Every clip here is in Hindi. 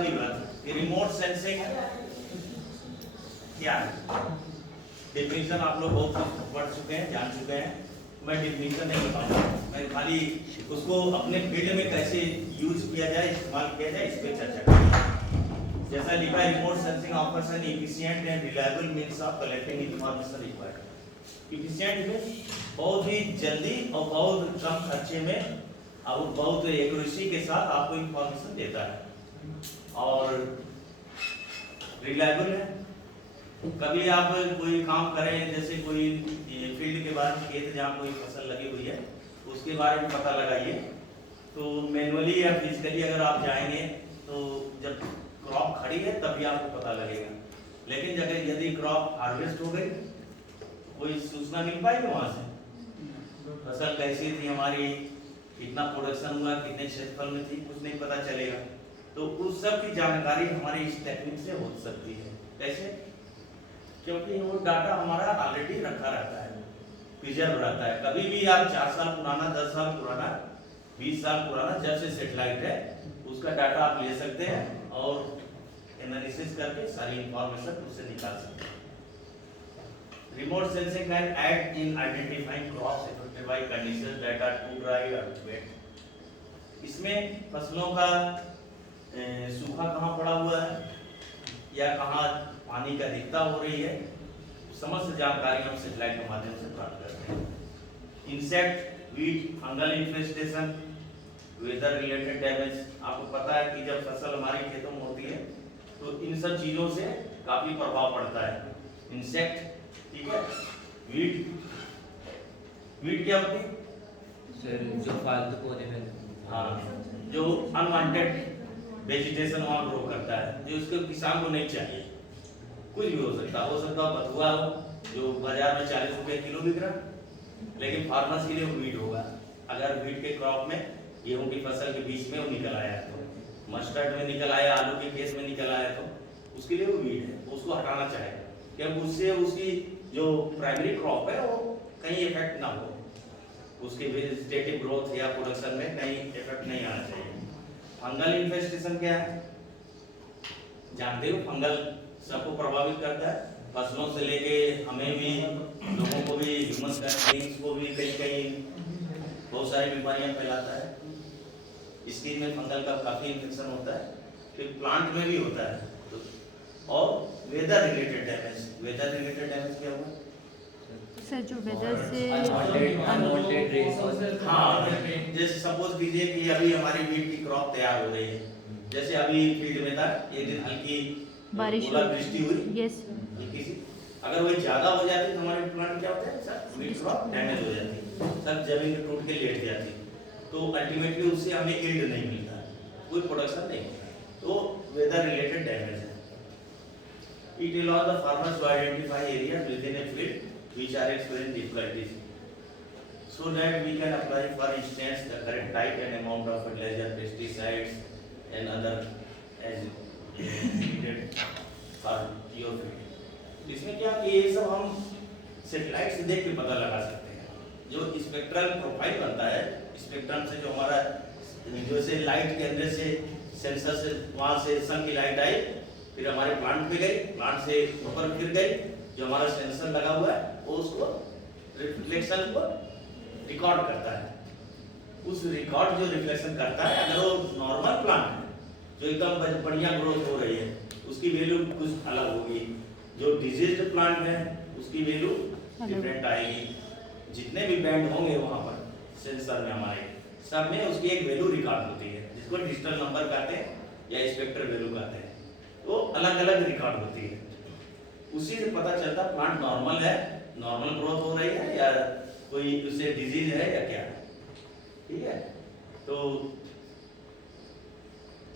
वाली बात कि रिमोट सेंसिंग क्या है। डिफिनीशन आप लोग बहुत कुछ पढ़ चुके हैं, जान चुके हैं, मैं डिफिनीशन नहीं बताऊंगा, मैं खाली उसको अपने फील्ड में कैसे यूज किया जाए, इस्तेमाल किया जाए, इस पर चर्चा करेंगे। जैसा लिखा है, remote sensing offers N efficient and reliable means of collecting information required. Efficient में बहुत ही जल्दी और बहुत कम खर्चे में और बहुत एक्यूरेसी के साथ आपको इंफॉर्मेशन देता है। और रिलायबल है, कभी आप कोई काम करें, जैसे कोई फील्ड के बारे में, खेत जहाँ कोई फसल लगी हुई है उसके बारे में पता लगाइए, तो मैनुअली या फिजिकली अगर आप जाएंगे तो जब क्रॉप खड़ी है तभी आपको पता लगेगा। लेकिन जब यदि क्रॉप हार्वेस्ट हो गई तो कोई सूचना मिल पाएगी वहाँ से, फसल कैसी थी हमारी, कितना प्रोडक्शन हुआ, कितने क्षेत्रफल में थी, कुछ नहीं पता चलेगा। तो उस सब की जानकारी हमारी इस टेक्निक से हो सकती है। कैसे? क्योंकि वो डाटा हमारा ऑलरेडी रखा रहता है, प्रिजर्व रहता है। कभी भी आप 4 साल पुराना, 10 साल पुराना, 20 साल पुराना, जब से सेटेलाइट है उसका डाटा आप ले सकते हैं और एनालिसिस करके सारी इंफॉर्मेशन उससे निकाल सकते हैं। Remote sensing can aid in identifying crops affected by conditions that are too dry or wet. इसमें फसलों का सूखा कहाँ पड़ा हुआ है या कहाँ पानी का अधिकता हो रही है, समस्त जानकारी हम सेटेलाइट के माध्यम से प्राप्त करते हैं। Insect, weed, fungal infestation, weather related damage. आपको पता है कि जब फसल हमारे खेतों में होती है तो इन सब चीजों से काफी प्रभाव पड़ता है। इंसेक्ट, ठीक है, वीट क्या होती है सर? जो फालतू पौधे में, हाँ, जो अनवांटेड वेजिटेशन वहाँ ग्रो करता है, जो उसको किसान को नहीं चाहिए। कुछ भी हो सकता बथुआ हो जो बाजार में 40 रुपए किलो बिक रहा, लेकिन फार्मर्स के लिए वो वीट होगा। अगर वीट के क्रॉप में गेहूं की फसल के बीच में वो निकल आया है, तो मस्टर्ड में निकल आया, आलू के खेत में निकल आया, तो उसके लिए वो वीट है, उसको हटाना चाहेगा, क्योंकि उससे उसकी जो प्राइमरी क्रॉप है वो कहीं इफेक्ट ना हो, उसके वेजिटेटिव ग्रोथ या प्रोडक्शन में कहीं इफेक्ट नहीं आना चाहिए। फंगल इन्फेस्टेशन क्या है? जानते हो, फंगल सबको प्रभावित करता है, फसलों से लेके हमें भी, लोगों को भी, ह्यूमन बीइंग्स को भी कहीं कहीं बहुत सारी बीमारियां फैलाता है। स्किन में फंगल का काफी इन्फेक्शन होता है, फिर प्लांट में भी होता है। और weather related damage, weather related damage क्या हुआ सर? जो वेदर से अनवांटेड रेस, हाँ, जैसे सपोज कीजिए कि अभी हमारी वीट की क्रॉप तैयार हो रही है, जैसे अभी फील्ड में था, एक दिन हल्की बारिश ओलावृष्टि हुई, यस, हल्की सी, अगर वही ज्यादा हो जाती तो हमारे प्लांट क्या होता है सर, वीट क्रॉप डैमेज हो जाती, सब जमीन में टूट के लेट जाती, तो अल्टीमेटली उससे हमें यील्ड नहीं मिलता, कोई प्रोडक्शन नहीं होता। तो वेदर रिलेटेड डैमेज है। It allows the farmers to identify areas within a field which are experiencing difficulties, so that we can apply, for instance, the correct type and amount of fertilizer, pesticides and other as needed for your field। इसमें क्या कि ये सब हम सेटेलाइट से देख के पता लगा सकते हैं। जो स्पेक्ट्रल प्रोफाइल बनता है, स्पेक्ट्रम से जो हमारा जैसे लाइट के अंदर से सेंसर से वहाँ से सन की लाइट आई, फिर हमारे प्लांट पे गई, प्लांट से ऊपर फिर गई, जो हमारा सेंसर लगा हुआ है वो उसको रिफ्लेक्शन को रिकॉर्ड करता है। उस रिकॉर्ड जो रिफ्लेक्शन करता है, अगर वो नॉर्मल प्लांट है जो एकदम बढ़िया ग्रोथ हो रही है, उसकी वैल्यू कुछ अलग होगी। जो डिजीज्ड प्लांट है उसकी वैल्यू डिफरेंट आएगी। जितने भी बैंड होंगे वहाँ पर सेंसर में हमारे, सब में उसकी एक वैल्यू रिकॉर्ड होती है, जिसको डिजिटल नंबर कहते हैं या स्पेक्ट्रल वैल्यू कहते हैं। तो अलग अलग रिकॉर्ड होती है, उसी से पता चलता प्लांट नॉर्मल है, नॉर्मल ग्रोथ हो रही है, या कोई उससे डिजीज है या क्या, ठीक है। तो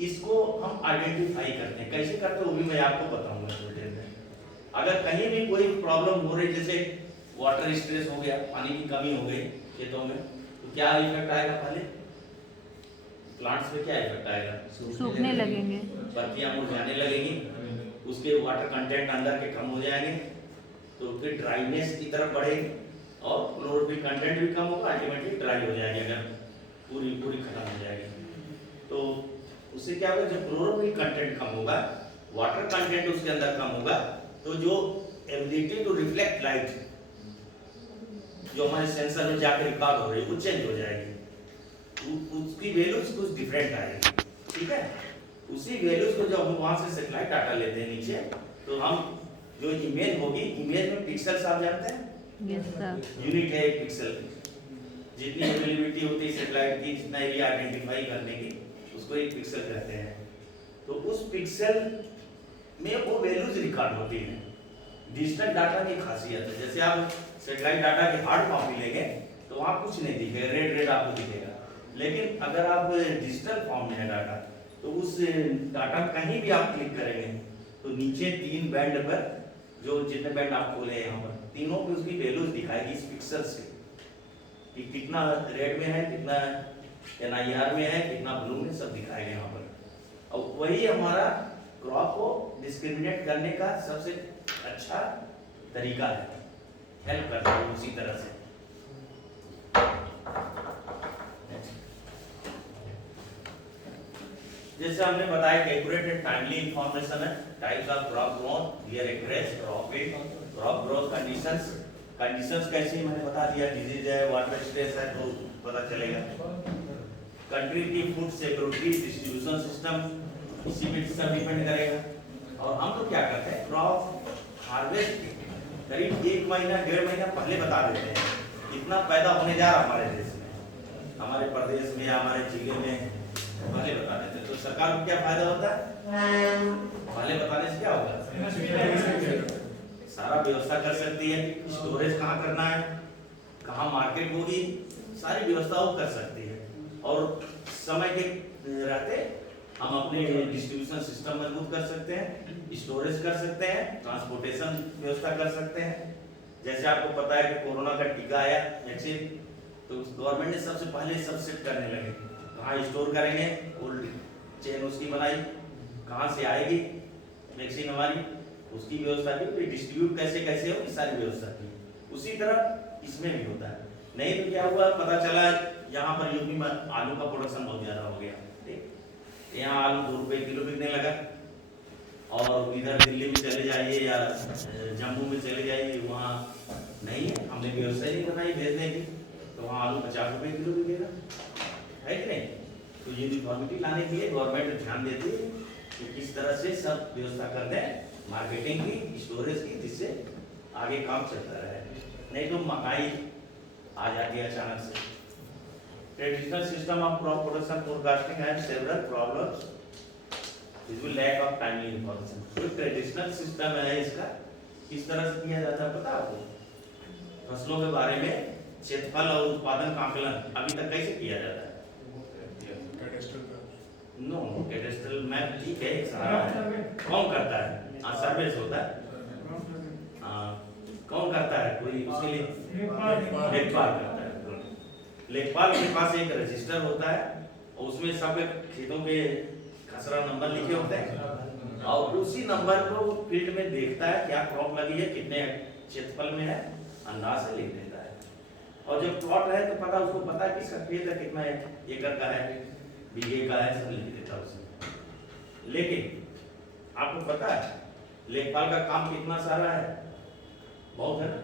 इसको हम आइडेंटिफाई करते हैं, कैसे करते हैं वो भी मैं आपको बताऊंगा थोड़ी देर में। अगर कहीं भी कोई प्रॉब्लम हो रही, जैसे वाटर स्ट्रेस हो गया, पानी की कमी हो गई खेतों में, तो क्या इफेक्ट आएगा? पहले प्लांट्स पे क्या इफेक्ट आएगा? सूखने लगेंगे, पत्तियां मुरझाने लगेंगी, उसके वाटर कंटेंट अंदर के कम हो जाएंगे, तो फिर ड्राइनेस की तरफ बढ़ेगी और क्लोरोफिल कंटेंट भी कम होगा, अल्टीमेटली ड्राई हो जाएगी, अगर पूरी खत्म हो जाएगी। तो उससे क्या होगा, जब क्लोरोफिल कंटेंट कम होगा, वाटर कंटेंट उसके अंदर कम होगा, तो जो एबिलिटी टू रिफ्लेक्ट लाइट जो हमारे सेंसर में जाकर रिकॉर्ड हो रही है वो चेंज हो जाएगी, उसकी वैल्यूज कुछ डिफरेंट आएगी, ठीक है। उसी वैल्यूज को जब हम वहां से सैटेलाइट डाटा लेते हैं नीचे, तो हम जो इमेज होगी, इमेज में पिक्सल्स आप जानते हैं, यस सर, यूनिट है एक पिक्सल, जितनी अवेलेबिलिटी होती है सैटेलाइट की, जितना एरिया आइडेंटिफाई करने की, उसको एक पिक्सल कहते हैं। तो उस पिक्सल में वो वैल्यूज रिकॉर्ड होती हैं। डिजिटल डाटा की खासियत है, जैसे आप सैटेलाइट डाटा की हार्ड कॉपी लेंगे तो वहाँ कुछ नहीं दिखेगा, रेड रेड आपको दिखेगा, लेकिन अगर आप डिजिटल फॉर्म में है डाटा, तो उस डाटा कहीं भी आप क्लिक करेंगे तो नीचे 3 बैंड पर, जो जितने बैंड आप खोले यहाँ पर, तीनों पे उसकी वैल्यूज दिखाएगी इस पिक्सल से, कि कितना रेड में है, कितना NIR में है, कितना ब्लू में, सब दिखाएगा यहाँ पर। और वही हमारा क्रॉप को डिस्क्रिमिनेट करने का सबसे अच्छा तरीका है, हेल्प करता है उसी तरह से। जैसे हमने बताया कि एक्यूरेट एंड टाइमली इंफॉर्मेशन है, types of crop growth, year acres, crop yield, crop growth conditions, conditions कैसी मैंने बता दिया, डिजीज है, वाटर स्ट्रेस है, तो पता चलेगा। कंट्री की फूड सिक्योरिटी, डिस्ट्रीब्यूशन सिस्टम, इसी पे सब डिपेंड करेगा। और हम लोग क्या करते हैं, क्रॉप हार्वेस्ट करीब 1 महीना 1.5 महीना पहले बता देते हैं कितना पैदा होने जा रहा हमारे देश में, हमारे प्रदेश में, हमारे जिले में, पहले बता देते हैं। तो सरकार को क्या फायदा होता है, पहले बताने से क्या होगा, सारा व्यवस्था कर सकती है, स्टोरेज कहाँ करना है, कहाँ मार्केट होगी, सारी व्यवस्था वो कर सकती है। और समय के रहते हम अपने डिस्ट्रीब्यूशन सिस्टम मजबूत कर सकते हैं, स्टोरेज कर सकते हैं, ट्रांसपोर्टेशन व्यवस्था कर सकते हैं। जैसे आपको पता है कि कोरोना का टीका आया, वैक्सीन, तो गवर्नमेंट ने सबसे पहले सब सेट करने लगे, कहाँ स्टोर करेंगे, कोल्ड चेन उसकी बनाई, कहाँ से आएगी वैक्सीन हमारी, उसकी व्यवस्था की, फिर डिस्ट्रीब्यूट कैसे कैसे हो, इस सारी व्यवस्था की। उसी तरह इसमें भी होता है। नहीं तो क्या हुआ, पता चला यहाँ पर यूपी में आलू का प्रोडक्शन बहुत ज्यादा हो गया, ठीक, यहाँ आलू 2 रुपए किलो बिकने लगा, और इधर दिल्ली में चले जाइए या जम्मू में चले जाइए, वहाँ नहीं है, हमने व्यवस्था ही बनाई भेजने की, तो वहाँ आलू 50 रुपए किलो बिकेगा, है कि नहीं। तो यूनिफॉर्मिटी लाने के लिए गवर्नमेंट ध्यान देती है कि किस तरह से सब व्यवस्था कर दें मार्केटिंग की, स्टोरेज की, जिससे आगे काम चलता रहे। नहीं तो महंगाई आ जाती है अचानक से। Traditional system of crop production forecasting have several problems due to lack of timely information. जो ट्रेडिशनल सिस्टम है इसका किस तरह से किया जाता है पता है आपको? फसलों के बारे में क्षेत्रफल और उत्पादन का आकलन अभी तक कैसे किया जाता है? नो, कैडेस्ट्रल मैप ठीक है, कौन करता है? सर्वेस होता है, कौन करता है? कोई उसके लिए लेखपाल करता है। लेखपाल के पास एक रजिस्टर होता है और उसमें सब खेतों के खसरा नंबर लिखे होते हैं, और उसी नंबर को फील्ड में देखता है क्या क्रॉप लगी है, कितने क्षेत्रफल में है, अंदाज से लिख देता है। और जब प्लॉट है तो पता उसको पता है किसका खेत है, कितना एकड़ का है, बीघे का है, सब लिख देता है उसमें। लेकिन आपको पता है लेखपाल का काम कितना सारा है? बहुत है ना।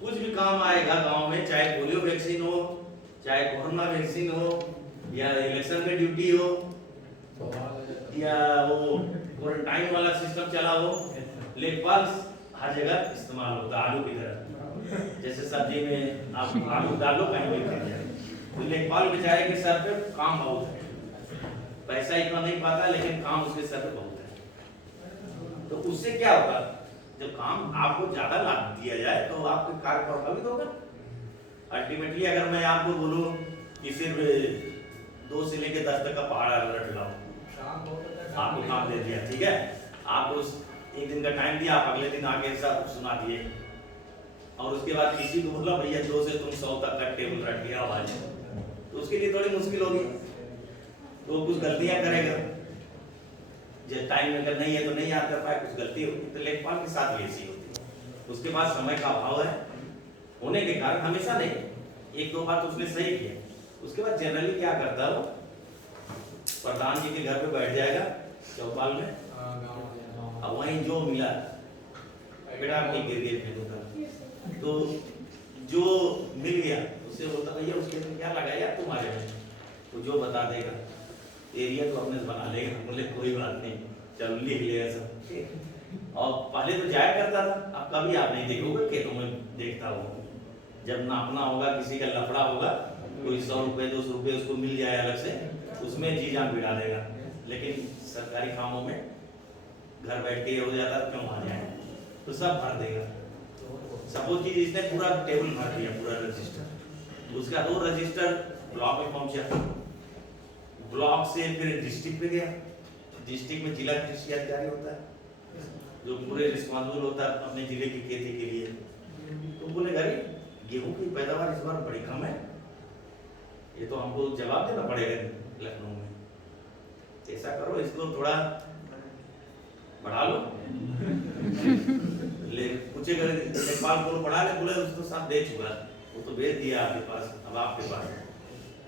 कुछ भी काम आएगा गांव में, चाहे पोलियो वैक्सीन हो, चाहे कोरोना वैक्सीन हो, या इलेक्शन में ड्यूटी हो, या वो क्वारंटाइन वाला सिस्टम चला हो, लेखपाल हर जगह इस्तेमाल होता है। आलू की तरह, जैसे सब्जी में आप आलू डालो कहीं भी खा जाए, तो लेखपाल बेचारे के सर पे काम बहुत है, पैसा इतना नहीं पाता लेकिन काम उसके सर पे बहुत है। तो उससे क्या होगा, जब काम आपको ज्यादा लाभ दिया जाए तो आपके कार्य प्रभावित होगा। अल्टीमेटली अगर मैं आपको बोलूं कि सिर्फ 2 से लेकर 10 तक का पहाड़ रट लाओ, आपको काम दे दिया, ठीक है, आपको एक दिन का टाइम दिया, आप अगले दिन आके सब सुना दिए, और उसके बाद किसी को बोला भैया 2 से तुम 100 तक का टेबल रट गया आवाज, तो उसके लिए थोड़ी मुश्किल होगी, तो कुछ गलतियां करेगा, जब टाइम अगर नहीं है तो नहीं याद कर पाए, कुछ गलती होगी। तो लेखपाल के साथ भी ऐसी होती है, उसके पास समय का अभाव है होने के कारण, हमेशा नहीं, 1-2 बार तो उसने सही किया, उसके बाद जनरली क्या करता है वो प्रधान जी के घर पे बैठ जाएगा चौपाल में, अब वहीं जो मिला बेटा आपकी गिर गई फेंको था, तो जो मिल गया उससे बोलता भैया उसके में क्या लगा यार तुम्हारे में, तो जो बता देगा एरिया तो अपने से बना लेगा, बोले कोई बात नहीं चलो लिख लिया सब। और पहले तो जाया करता था, अब कभी आप नहीं देखोगे खेतों में देखता हो, जब नापना होगा किसी का लफड़ा होगा, कोई 100 रुपये 200 रुपये उसको मिल जाए अलग से, उसमें जी जान बिड़ा देगा। लेकिन सरकारी कामों में घर बैठ के हो जाता है, क्यों आ जाए, तो सब भर देगा। सपोज चीज इसने पूरा टेबल भर दिया, पूरा रजिस्टर, उसका 2 रजिस्टर ब्लॉक में पहुंचा, ब्लॉक से फिर डिस्ट्रिक्ट पे गया, डिस्ट्रिक्ट में जिला कृषि अधिकारी होता है जो पूरे रिस्पॉन्सिबल होता है अपने जिले की खेती के लिए। तो बोले अरे गेहूं की पैदावार इस बार बड़ी कम है, ये तो हमको जवाब देना पड़ेगा लखनऊ में, ऐसा करो इसको थोड़ा बढ़ा लो। ले पूछेगा लेखपाल को बढ़ा ले, बोले उसको सब दे चुका, वो तो भेज दिया आपके पास, अब आपके पास है,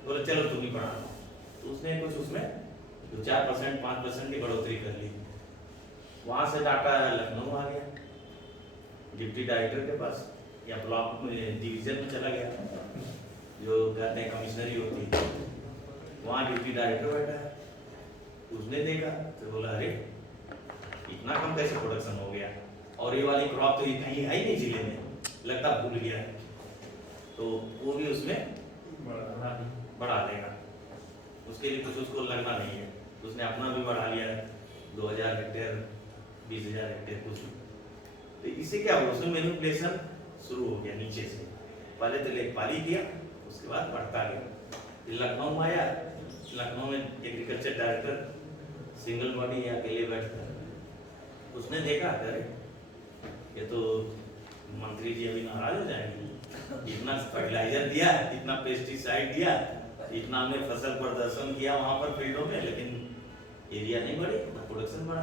बोले चलो तुम ही बढ़ा लो। तो उसने कुछ उसमें 4% 5% की बढ़ोतरी कर ली। वहां से डाटा लखनऊ आ गया, डिप्टी डायरेक्टर के पास या ब्लॉक में डिवीजन में चला गया, जो कहते हैं कमिश्नरी होती है, वहाँ डिप्टी डायरेक्टर बैठा है, उसने देखा तो बोला अरे इतना कम कैसे प्रोडक्शन हो गया, और ये वाली क्रॉप तो ये कहीं है ही नहीं जिले में, लगता भूल गया, तो वो भी उसमें बढ़ा देगा, उसके लिए कुछ उसको लगना नहीं है, उसने अपना भी बढ़ा लिया 2000 हेक्टेयर 20,000 हेक्टेयर कुछ। तो इससे क्या हुआ, उसमें मैनिपुलेशन शुरू हो गया नीचे से, पहले तो लेखपाली किया, उसके बाद बढ़ता गया। लखनऊ में आया, लखनऊ में एग्रीकल्चर डायरेक्टर सिंगल बॉडी या अकेले बैठता है, उसने देखा अरे ये तो मंत्री जी अभी नाराज हो जाएंगे, इतना फर्टिलाइजर दिया, इतना पेस्टिसाइड दिया, इतना हमने फसल प्रदर्शन किया वहां पर फील्डों में, लेकिन एरिया नहीं बढ़ी, प्रोडक्शन बढ़ा,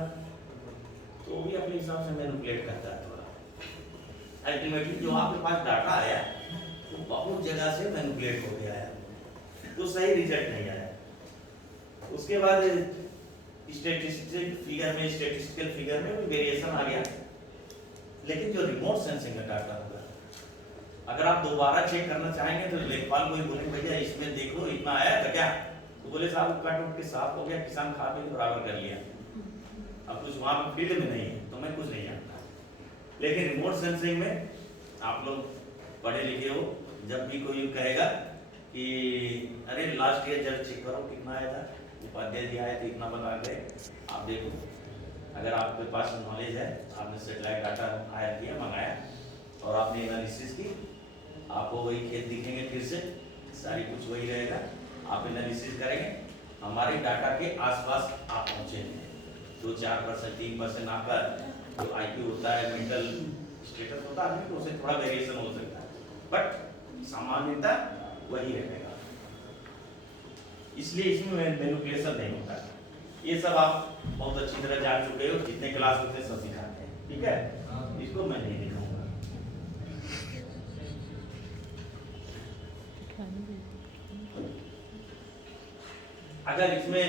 तो वो भी अपने हिसाब से मैनिपुलेट करता है थोड़ा। अल्टीमेटली जो आपके पास डाटा आया वो बहुत जगह से मैनिपुलेट हो गया है, तो सही रिजल्ट नहीं आया। उसके बाद स्टैटिस्टिकल फिगर में भी वेरिएशन आ गया, लेकिन जो रिमोट सेंसिंग का डाटा होगा, अगर आप दोबारा चेक करना चाहेंगे तो लेखपाल को ही बोले भैया इसमें देखो इतना आया था क्या, तो बोले साहब कट उठ के साफ हो गया, किसान खा पी बराबर कर लिया, अब कुछ वहाँ पे फील्ड में नहीं है तो मैं कुछ नहीं जानता। लेकिन रिमोट सेंसिंग में आप लोग पढ़े लिखे हो, जब भी कोई कहेगा कि अरे लास्ट ईयर जब चेक करो कितना आया था, उपाध्याय जी आए तो इतना बता गए, आप देखो, अगर आपके पास नॉलेज है, आपने सेटेलाइट डाटा आया किया मंगाया और आपने एनालिसिस की, आपको वही खेत दिखेंगे, फिर से सारी कुछ वही रहेगा, आप एनालिसिस करेंगे, हमारे डाटा के आसपास आप पहुँचेंगे, 2-4% 3% आपका जो IQ होता है, मेंटल स्टेटस होता है, तो उससे थोड़ा वेरिएशन हो सकता है, बट सामान्यता वही रहेगा, इसलिए इसमें मैनिपुलेशन नहीं होता है। ये सब आप बहुत अच्छी तरह जान चुके हो, जितने क्लास होते हैं सब सिखाते हैं, ठीक है, इसको मैं नहीं दिखाऊंगा। अगर इसमें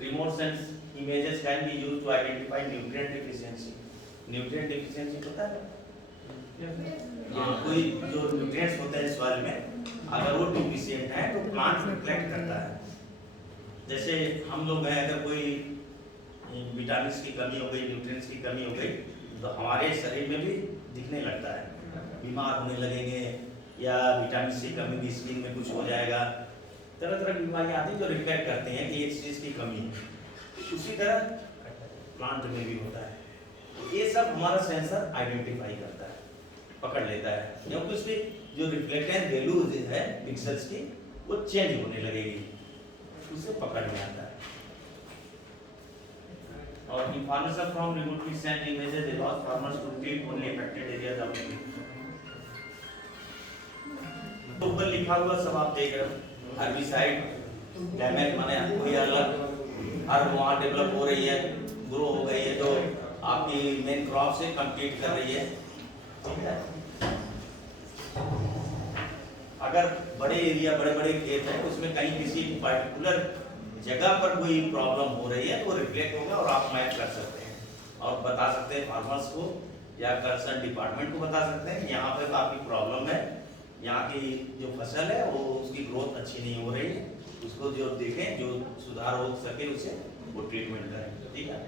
remote sense images can be used to identify nutrient deficiency, nutrient deficiency पता है, कोई जो न्यूट्रिएंट्स होते हैं सॉइल में अगर वो डिफिशिएंट है तो प्लांट रिफ्लेक्ट करता है। जैसे हम लोग हैं, अगर कोई विटामिन्स की कमी हो गई, न्यूट्रिएंट्स की कमी हो गई, तो हमारे शरीर में भी दिखने लगता है, बीमार होने लगेंगे, या विटामिन की कमी की स्किन में कुछ हो जाएगा, तरह तरह की बीमारियां आती हैं जो रिफ्लेक्ट करते हैं कि एक चीज़ की कमी है। उसी तरह प्लांट में भी होता है, तो ये सब हमारा सेंसर आइडेंटिफाई करता है, पकड़ लेता है, क्योंकि उसकी जो रिफ्लेक्टेंस वैल्यू है पिक्सेल्स की वो चेंज होने लगेगी, उसे पकड़ में आता है। और information from remotely sensed images allows farmers to treat only affected areas of the तो ऊपर लिखा हुआ सब आप देख रहे हो, हर्बिसाइड डैमेज माने कोई अलग हर वहाँ डेवलप हो रही है, ग्रो हो गई है, तो आपकी मेन क्रॉप से कम्पीट कर रही है, ठीक है। अगर बड़े एरिया बड़े बड़े खेत हैं, उसमें कहीं किसी पर्टिकुलर जगह पर कोई प्रॉब्लम हो रही है तो वो रिफ्लेक्ट होगा और आप मैप कर सकते हैं और बता सकते हैं फार्मर्स को या कंसर्न डिपार्टमेंट को बता सकते हैं यहाँ पे काफ़ी प्रॉब्लम है, यहाँ की जो फसल है वो उसकी ग्रोथ अच्छी नहीं हो रही है, उसको जो देखें जो सुधार हो सके उसे वो ट्रीटमेंट करें, ठीक है।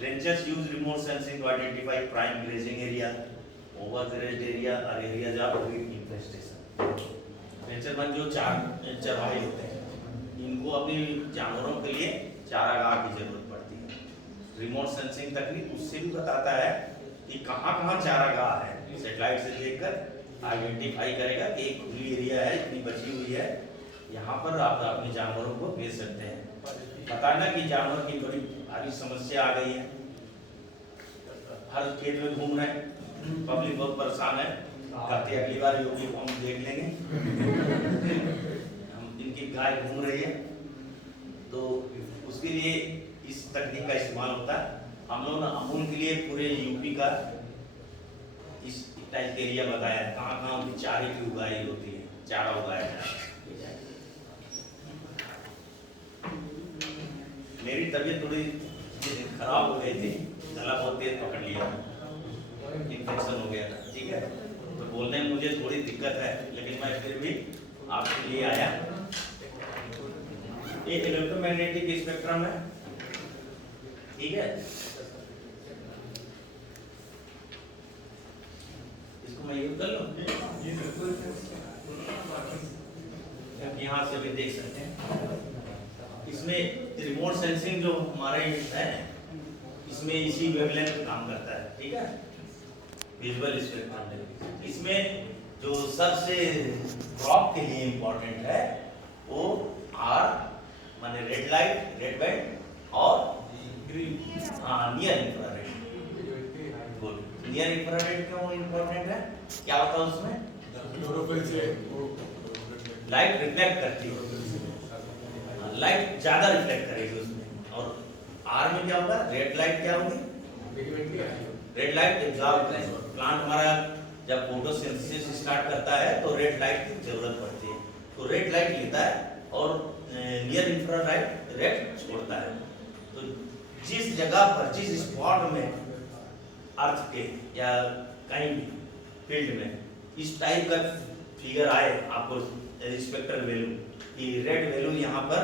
Rangers use remote sensing to identify prime grazing area, overgrazed area और areas of weed infestation. Ranger मन जो चरवाहे होते हैं इनको अपनी जानवरों के लिए चारागाह की जरूरत पड़ती है। रिमोट सेंसिंग तकनीक उससे भी बताता है कि कहाँ कहाँ चारागाह है, सैटेलाइट से देखकर आइडेंटिफाई करेगा कि एक खुली एरिया है, इतनी बची हुई है, यहाँ पर आप अपने जानवरों को भेज सकते हैं। पता है ना कि जानवर की बड़ी भारी समस्या आ गई है, हर खेत में घूम रहे हैं, पब्लिक बहुत परेशान है, कहते अगली बार योगी को हम देख लेंगे हम इनकी गाय घूम रही है, तो उसके लिए इस तकनीक का इस्तेमाल होता है। हम लोगों ने अमूल के लिए पूरे यूपी का इस टाइप के एरिया बताया है, कहाँ कहाँ उनकी चारे की उगाई होती है, चारा उगाया जाए। मेरी तबीयत थोड़ी खराब हो गई थी, गला बहुत तेज पकड़ लिया, इन्फेक्शन हो गया था, ठीक है, तो बोलने में मुझे थोड़ी दिक्कत है, लेकिन मैं फिर भी आपके लिए आया। ये इलेक्ट्रोमैग्नेटिक स्पेक्ट्रम है, ठीक है, इसको मैं यूज कर लूं, यहाँ से भी देख सकते हैं। इसमें रिमोट सेंसिंग जो हमारे है इसमें इसी वेवलेंथ पे काम करता है, ठीक है, विजुअल स्पेक्ट्रम। इसमें जो सबसे क्रॉप के लिए इम्पोर्टेंट है वो आर माने रेड लाइट, रेड बैंड और near infrared. Good, near infrared क्यों इम्पोर्टेंट है, क्या होता है उसमें, लाइट रिफ्लेक्ट करती है, लाइट ज्यादा रिफ्लेक्ट करेगी उसमें, और आर में क्या होगा, रेड लाइट क्या होगी, रेड लाइट एब्जॉर्ब करेगी। प्लांट हमारा जब फोटोसिंथेसिस स्टार्ट करता है तो रेड लाइट की जरूरत पड़ती है, तो रेड लाइट लेता है और नियर इंफ्रारेड रेड छोड़ता है। तो जिस जगह पर, जिस स्पॉट में अर्थ के या कहीं भी फील्ड में इस टाइप का फिगर आए आपको स्पेक्ट्रल वैल्यू कि रेड वैल्यू यहाँ पर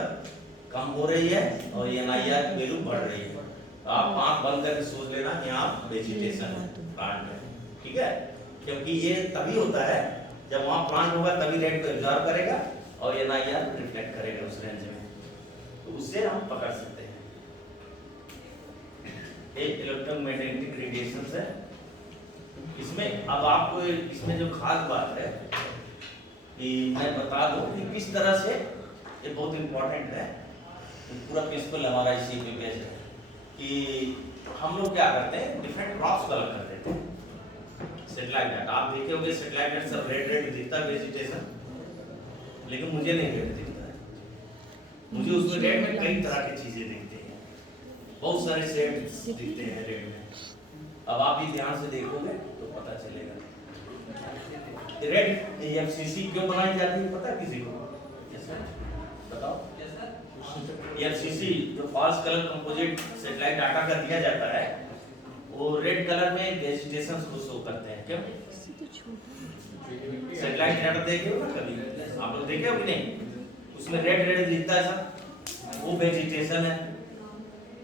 कम हो रही है और NIR की वैल्यू बढ़ रही है, तो आप आंख बंद करके सोच लेना कि यहाँ वेजिटेशन है प्लांट में, ठीक है, क्योंकि ये तभी होता है जब वहाँ प्लांट होगा तभी रेड को एब्जॉर्ब करेगा और NIR रिफ्लेक्ट करेगा उस रेंज में, तो उससे हम पकड़ सकते हैं। एक इलेक्ट्रोमैग्नेटिक रेडिएशन है इसमें। अब आपको इसमें जो खास बात है कि मैं बता दूं कि किस तरह से ये बहुत इंपॉर्टेंट है, पूरा प्रिंसिपल हमारा इसी पे बेस्ड है कि हम लोग क्या करते हैं, डिफरेंट क्रॉप्स कलेक्ट कर देते हैं। सैटेलाइट डाटा आप देखे होंगे, सैटेलाइट डाटा सब रेड रेड दिखता है वेजिटेशन, लेकिन मुझे नहीं रेड दिखता है, मुझे उसमें रेड में कई तरह की चीजें दिखती हैं, बहुत सारे शेड्स दिखते हैं रेड में। अब आप भी ध्यान से देखोगे तो पता चलेगा। रेड FCC क्यों बनाई जाती है पता है किसी को, बताओ। FCC जो fast colour composite satellite data का दिया जाता है वो रेड कलर में वेजिटेशन को शो करते हैं। क्यों, सैटेलाइट डाटा देखे हो ना कभी आप लोग, देखे हो कि नहीं, उसमें रेड रेड दिखता है सब, वो वेजिटेशन है।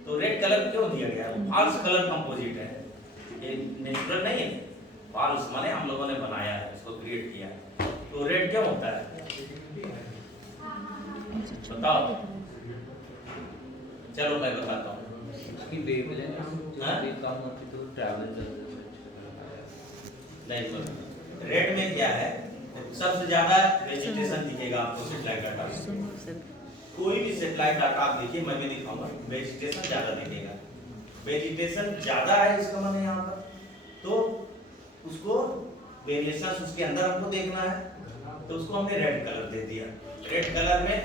तो रेड कलर क्यों दिया गया, वो फाल्स कलर कंपोजिट है, ये नेचुरल नहीं है, फाल्स माने हम लोगों ने बनाया है, इसको क्रिएट किया है। तो रेड क्यों होता है बताओ, चलो मैं बताता हूँ। इसकी वेवलेंथ कम होती तो ट्रैवल नहीं, तो रेड में क्या है, सबसे ज्यादा वेजिटेशन दिखेगा आपको सैटेलाइट डाटा में। कोई भी सैटेलाइट डाटा आप देखिए, मैं भी दिखाऊंगा, वेजिटेशन ज्यादा दिखेगा। वेजिटेशन ज्यादा है इसका मतलब यहाँ पर, तो उसको वेरिएशंस उसके अंदर हमको देखना है, तो उसको हमने रेड कलर दे दिया। रेड कलर में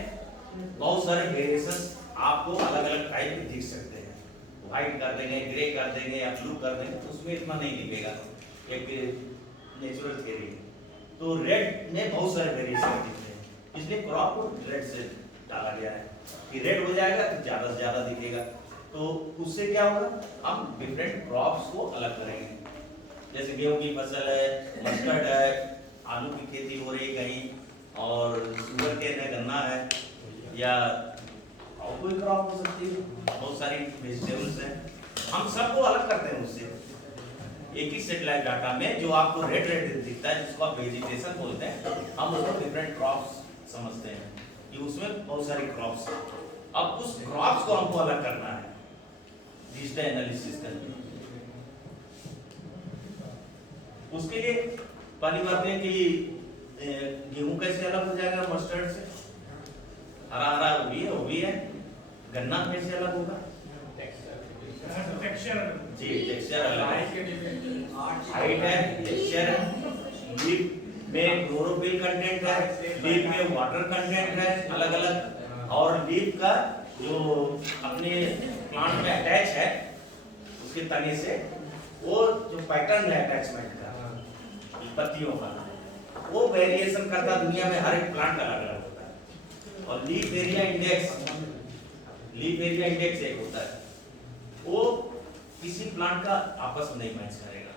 बहुत सारे वेरिएशंस आपको अलग अलग टाइप के दिख सकते हैं, व्हाइट कर देंगे, ग्रे कर देंगे या ब्लू कर देंगे, तो उसमें इतना नहीं दिखेगा, एक नेचुरल थियरी है। तो रेड में बहुत सारे वेरिएशन दिखते हैं, इसलिए क्रॉप को रेड से डाला गया है। कि रेड हो जाएगा तो ज़्यादा से ज़्यादा दिखेगा। तो उससे क्या होगा, हम डिफरेंट क्रॉप्स को अलग करेंगे। जैसे गेहूं की फसल है, मस्टर्ड है, आलू की खेती हो रही है कहीं, और शुगर केन है, गन्ना है, या और कोई क्रॉप हो सकती है, बहुत सारी वेजिटेबल्स हैं। हम सबको अलग करते हैं उससे एक ही सेटेलाइट डाटा में। जो आपको रेड रेड दिखता है जिसको आप वेजिटेशन बोलते हैं, हम उसको डिफरेंट क्रॉप्स समझते हैं कि उसमें बहुत सारी क्रॉप्स। अब उस क्रॉप्स को हमको अलग करना है डिजिटल एनालिसिस करके। उसके लिए पहली बात है कि गेहूं कैसे अलग हो जाएगा मस्टर्ड से, हरा हरा वो भी है। गन्ना कैसे अलग होगा, जी टेक्सचर अलग है, हाइट है, टेक्सचर है, लीफ में क्लोरोफिल कंटेंट है, लीफ में वाटर कंटेंट है अलग अलग, और लीफ का जो अपने प्लांट में अटैच है उसके तने से, वो जो पैटर्न है अटैचमेंट का पत्तियों का, वो वेरिएशन करता दुनिया में हर एक प्लांट अलग अलग होता है। और लीफ एरिया इंडेक्स एक होता है, वो किसी प्लांट का आपस में नहीं मैच करेगा।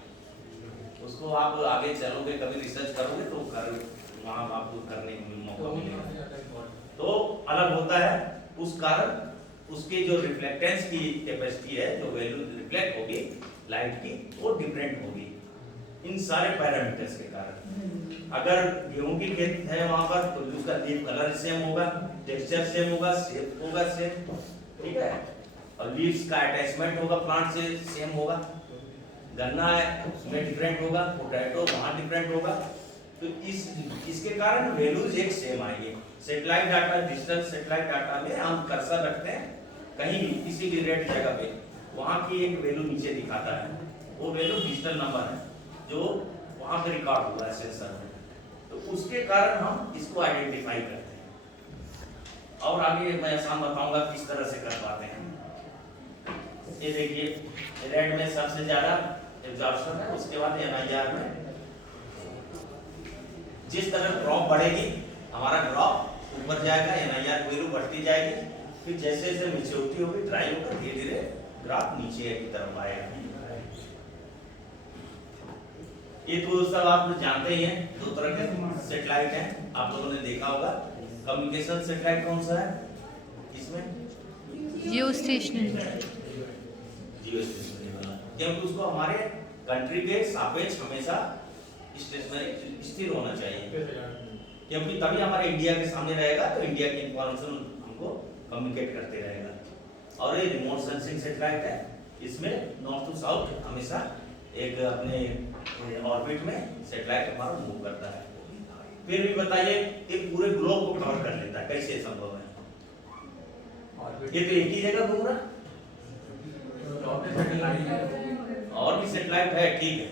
उसको आप आगे चलोगे, कभी रिसर्च करोगे तो वहां आपको करने का मौका मिलेगा, तो अलग होता है। उस कारण उसके जो रिफ्लेक्टेंस की कैपेसिटी है, जो वैल्यू रिफ्लेक्ट होगी लाइट की, वो डिफरेंट होगी इन सारे पैरामीटर्स के कारण। अगर गेहूं की खेत है वहां पर, तो उसका लीफ कलर सेम होगा, टेक्सचर सेम होगा, शेप होगा सेम, ठीक है, और लीव्स का अटैचमेंट होगा प्लांट से सेम होगा। गन्ना है उसमें डिफरेंट होगा, पोटैटो वहां डिफरेंट होगा। तो इसके कारण वैल्यूज एक सेम आएंगे। Satellite data, digital satellite data में हम कर्सर रखते हैं कहीं भी, किसी भी रेड जगह पे, वहां की एक वैल्यू नीचे दिखाता है, वो वैल्यू डिजिटल नंबर है जो वहां पे रिकॉर्ड हुआ है सेंसर में। तो उसके कारण हम इसको आइडेंटिफाई करते हैं। और आगे मैं आसान बताऊंगा किस तरह से कर पाते हैं। ये देखिए रेड में सबसे ज्यादा एब्जॉर्प्शन है, उसके बाद NIR में जिस तरह क्रॉप बढ़ेगी हमारा क्रॉप ऊपर जाएगा, NIR वैल्यू बढ़ती जाएगी, फिर जैसे जैसे मैच्योरिटी होगी, ड्राई होगा, धीरे धीरे ग्राफ नीचे की तरफ आएगा। ये तो सब आप जानते ही हैं, दो तरह के सैटेलाइट हैं, आप लोगों ने देखा होगा। कम्युनिकेशन सैटेलाइट कौन सा है इसमें, जियो स्टेशनरी वाला, क्योंकि उसको हमारे कंट्री के सापेक्ष हमेशा स्टेशनरी स्थिर होना चाहिए, क्योंकि तभी हमारे इंडिया के सामने रहेगा, तो इंडिया की इंफॉर्मेशन हमको कम्युनिकेट करते रहेगा। और ये रिमोट सेंसिंग सैटेलाइट है, इसमें नॉर्थ टू साउथ हमेशा एक अपने ऑर्बिट में सैटेलाइट हमारा मूव करता है। फिर भी बताइए, ये पूरे ग्लोब को कवर कर लेता है, कैसे संभव है? ये तो एक ही जगह घूम रहा, और भी सैटेलाइट है, ठीक है,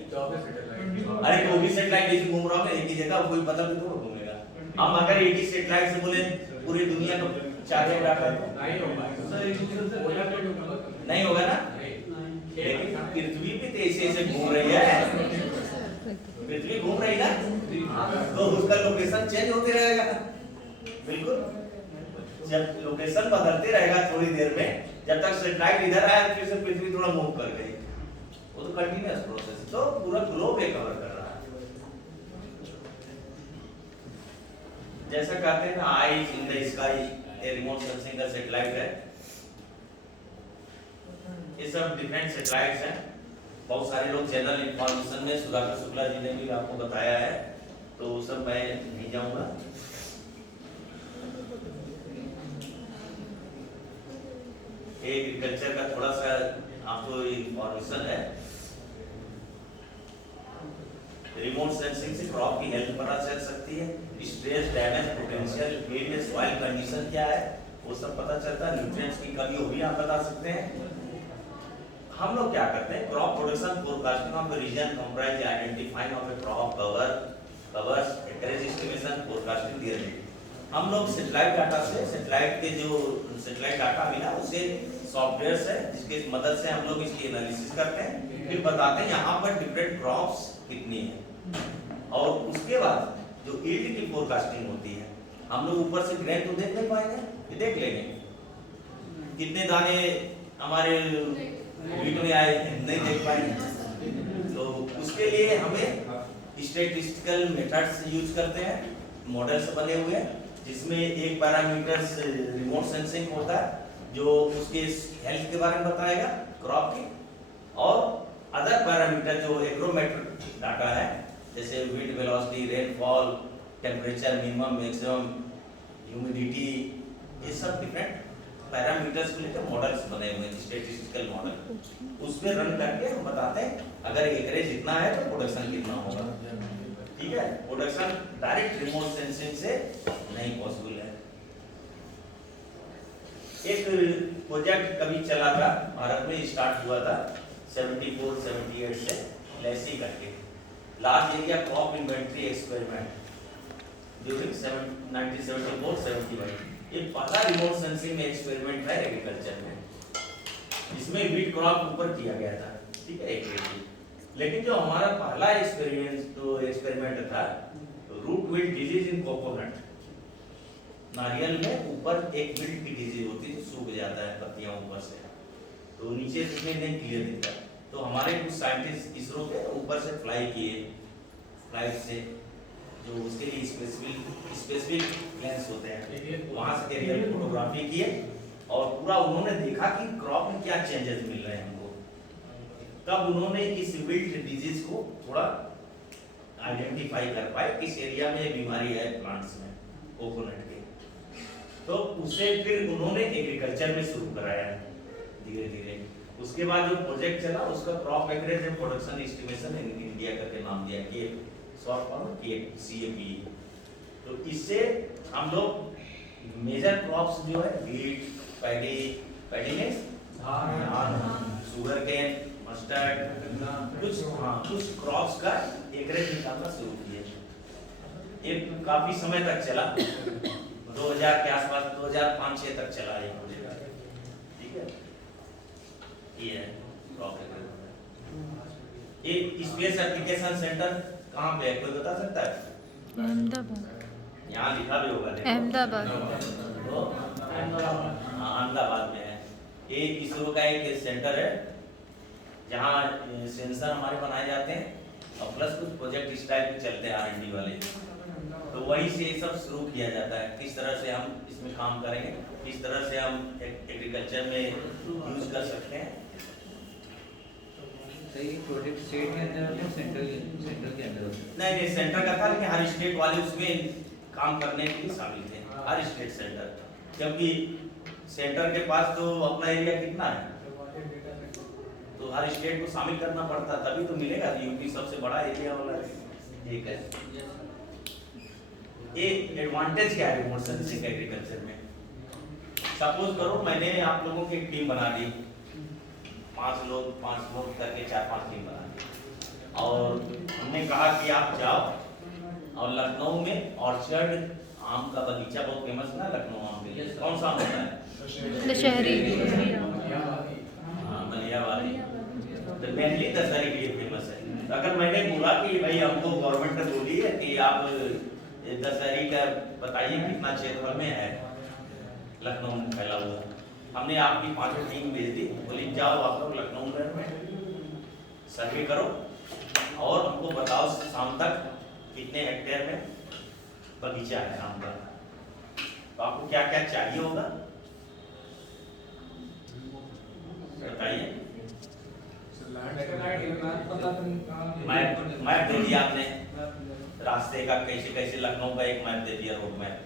अरे वो भी सैटेलाइट जैसे घूम रहा है एक ही जगह, कोई पता भी तो घूमेगा। हम अगर एक ही सैटेलाइट से बोले पूरी दुनिया को चाहे डाटा नहीं होगा ना, लेकिन पृथ्वी भी तेजी से घूम रही है, पृथ्वी घूम रही है ना, तो उसका लोकेशन चेंज होते रहेगा। बिल्कुल, जब लोकेशन बदलते रहेगा थोड़ी देर में, जब तक सैटेलाइट इधर आया फिर से पृथ्वी थोड़ा मूव कर गई, वो तो कंटीन्यूअस प्रोसेस, तो पूरा ग्लोब ये कवर कर रहा है। जैसा कहते हैं ना, आईज इन द स्काई, ये रिमोट सेंसिंग का सैटेलाइट है। ये सब डिफरेंट सैटेलाइट्स हैं, बहुत सारे लोग जनरल इंफॉर्मेशन में सुधाकर शुक्ला जी ने भी आपको बताया है, तो वो सब मैं नहीं जाऊंगा। एग्रीकल्चर का थोड़ा सा आपको इंफॉर्मेशन है। रिमोट सेंसिंग से क्रॉप की हेल्थ पता चल सकती है, stress, damage, potential, field, soil condition क्या है वो सब पता चलता है, न्यूट्रिएंट्स की कमी होगी आप बता सकते हैं। हम लोग क्या करते हैं, crop production forecasting of region comprise identifying of a crop covers acreage estimation forecasting theory. हम लोग सैटेलाइट डाटा से, सैटेलाइट के जो सैटेलाइट डाटा मिला उसे सॉफ्टवेयर है जिसके मदद से हम लोग इसकी एनालिसिस करते हैं, फिर बताते हैं यहाँ पर डिफरेंट क्रॉप्स कितनी है, और उसके बाद जो यील्ड की फोरकास्टिंग होती है, हम लोग ऊपर से ग्रेन तो देख नहीं पाएंगे, देख लेंगे, कितने दाने हमारे वीट में आए नहीं देख पाएंगे। तो उसके लिए हमें स्टैटिस्टिकल मेथड्स यूज करते हैं, मॉडल्स बने हुए हैं, जिसमें एक पैरामीटर्स रिमोट सेंसिंग होता है जो उसके हेल्थ के बारे में बताएगा क्रॉप की, और अदर पैरामीटर जो एग्रोमेट्रिक डाटा है जैसे wind velocity, rainfall, temperature, minimum maximum, humidity, ये सब डिफरेंट पैरामीटर्स को लेकर मॉडल्स बने हुए हैं, स्टैटिस्टिकल मॉडल। उसमें रन करके हम बताते हैं अगर एकरेज इतना है तो प्रोडक्शन कितना होगा। ठीक है, प्रोडक्शन डायरेक्ट रिमोट सेंसिंग से नहीं पॉसिबल है। एक प्रोजेक्ट कभी चला था, भारत में स्टार्ट हुआ था 74-78 से, लेसी करके large area crop inventory experiment during 1974-75। ये पहला रिमोट सेंसिंग में एक्सपेरिमेंट है एग्रीकल्चर में, इसमें वीट क्रॉप ऊपर किया गया था। ठीक है, एक लेकिन जो हमारा पहला एक्सपेरिमेंट था root wilt disease in coconut, नारियल में ऊपर एक विल्ट की डिजीज होती है, सूख जाता है पत्तियां ऊपर से, तो नीचे से नहीं क्लियर दिखता। तो हमारे कुछ साइंटिस्ट इसरो के ऊपर से फ्लाई किए फ्लाइट से, जो उसके लिए स्पेसिफिक लेंस होते हैं, वहां से एरियल फोटोग्राफी किए और पूरा उन्होंने देखा कि क्रॉप में क्या चेंजेस मिल रहे हैं हमको। तब उन्होंने इस विल्ट डिजीज को थोड़ा आइडेंटिफाई कर पाए किस एरिया में ये बीमारी है प्लांट्स में, कोकोनट के। तो उसे फिर उन्होंने एग्रीकल्चर में शुरू कराया धीरे धीरे। उसके बाद जो प्रोजेक्ट चला उसका crop acreage and production estimation in India करके नाम दिया, के शॉर्ट फॉर्म CAP। तो इससे हम लोग मेजर क्रॉप्स जो है वीट, पैडी मीन्स धान, शुगर केन, मस्टर्ड, कुछ क्रॉप्स का एकरेज निकालना शुरू किए। ये काफी समय तक चला, 2000 के आसपास, 2005-6 तक चला ये प्रोजेक्ट। ठीक है, ये है क्रॉप एकरेज। ये स्पेस एप्लीकेशन सेंटर कहाँ पे है, कोई बता सकता है? अहमदाबाद। यहाँ लिखा भी होगा, अहमदाबाद। तो अहमदाबाद में है। ये इसरो का एक सेंटर है जहाँ सेंसर हमारे बनाए जाते हैं और प्लस कुछ प्रोजेक्ट इस टाइप के चलते हैं R&D वाले, तो वहीं से ये सब शुरू किया जाता है। किस तरह से हम इसमें काम करेंगे, किस तरह से हम एग्रीकल्चर में यूज कर सकते हैं। सही, प्रोजेक्ट स्टेट के अंदर होते हैं, सेंटर के अंदर होते हैं? नहीं, सेंटर का था, लेकिन हर स्टेट वाले उसमें काम करने के लिए शामिल थे, हर स्टेट सेंटर, क्योंकि सेंटर के पास तो अपना एरिया कितना है, तो हर स्टेट को शामिल करना पड़ता, तभी तो मिलेगा। यूपी सबसे बड़ा एरिया वाला है। ठीक है, ये एडवांटेज क्या है रिमोट सेंसिंग एग्रीकल्चर में? सपोज करो मैंने आप लोगों की एक टीम बना दी, 5 लोग करके 4-5 टीम बना दी, और हमने कहा कि आप जाओ और लखनऊ में ऑर्चर्ड आम का बगीचा बहुत फेमस ना लखनऊ आम के लिए, कौन सा आम होता है? दशहरी। हाँ, मलियावाली, तो मेनली दशहरी के लिए फेमस है। तो अगर मैंने बोला कि भाई हमको गवर्नमेंट ने बोली है कि आप दशहरी का बताइए कितना क्षेत्र में है लखनऊ में फैला हुआ, हमने आपकी 5 टीम भेज दी, बोली जाओ आप लोग लखनऊ में सर्वे करो और हमको बताओ शाम तक कितने हेक्टेयर में बगीचा है आम का, तो आपको क्या क्या चाहिए होगा बताइए। मैप दे दिया आपने रास्ते का, कैसे कैसे लखनऊ का एक मैप दे दिया, रोड मैप।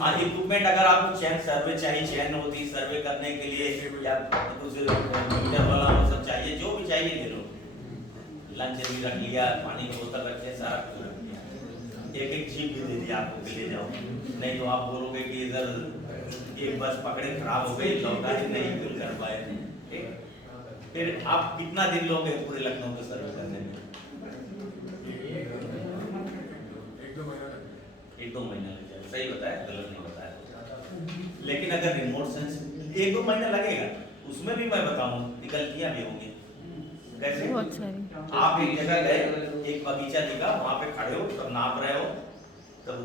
हाँ, इक्विपमेंट अगर आपको चैन सर्वे चाहिए, चैन होती सर्वे करने के लिए, या कुछ मीटर वाला वो सब चाहिए, जो भी चाहिए ले लो। लंच भी रख लिया, पानी की बोतल रख लिया, सारा कुछ रख लिया। एक जीप भी दे दिया आपको कि ले जाओ, नहीं तो आप बोलोगे कि इधर एक बस पकड़े खराब हो गई, लौटा ही नहीं फिल कर पाए। फिर आप कितना दिन लोगे पूरे लखनऊ को सर्वे करने में? 1-2 महीना लग जाएगा। सही बताया, गलत नहीं बताया। लेकिन अगर रिमोट सेंस 1-2 महीना लगेगा, उसमें भी मैं बताऊं निकलतियां भी होंगी। कैसे? बहुत सारी। आप एक जगह गए, एक बगीचा दिखा, वहां पे खड़े हो, तब नाप रहे हो, तब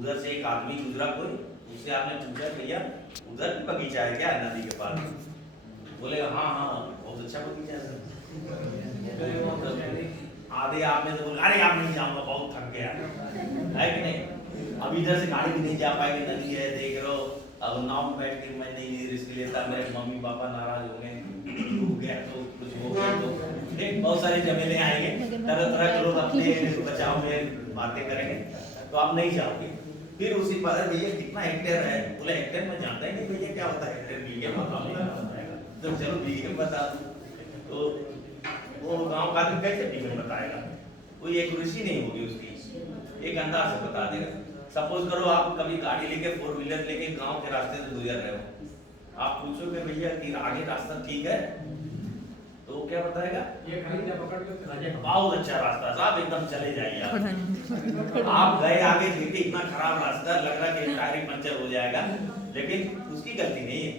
उधर से एक आदमी गुजरा कोई, उससे आपने पूछा भैया उधर भी बगीचा है क्या नदी के पास? बोले हाँ हाँ बहुत अच्छा बगीचा है सर। आधे आप में से बोले अरे आप नहीं जाऊंगा बहुत थक गया है कि नहीं। अब इधर से गाड़ी भी नहीं जा पाएगी, नदी है देख रहे हो, अब नाव में बैठ के मैं नहीं रिस्क लेता, मेरे मम्मी पापा नाराज होंगे, डूब गया तो कुछ हो गया तो देख बहुत सारे झमेले आएंगे, तरह तरह के लोग अपने बचाव में बातें करेंगे, तो आप नहीं जाओगे। फिर उसी पर भैया कितना हेक्टेयर है, बोले हेक्टेयर में जानता ही नहीं भैया क्या होता है हेक्टेयर, बीघे में तो चलो बीघे में बता दूं, तो वो गांव का आदमी कैसे बीघे में बताएगा, कोई एक्यूरेसी नहीं होगी उसकी, एक अंदाज से बता देगा। सपोज करो आप कभी गाड़ी लेके 4 व्हीलर लेके गांव के रास्ते से गुजर रहे हो, आप पूछोगे भैया कि आगे रास्ता ठीक है, तो क्या बताएगा ये खरीदा पकड़ के बहुत अच्छा रास्ता साहब एकदम चले जाइए आप गए आगे देखे इतना खराब रास्ता लग रहा कि टायर पंचर हो जाएगा, लेकिन उसकी गलती नहीं है,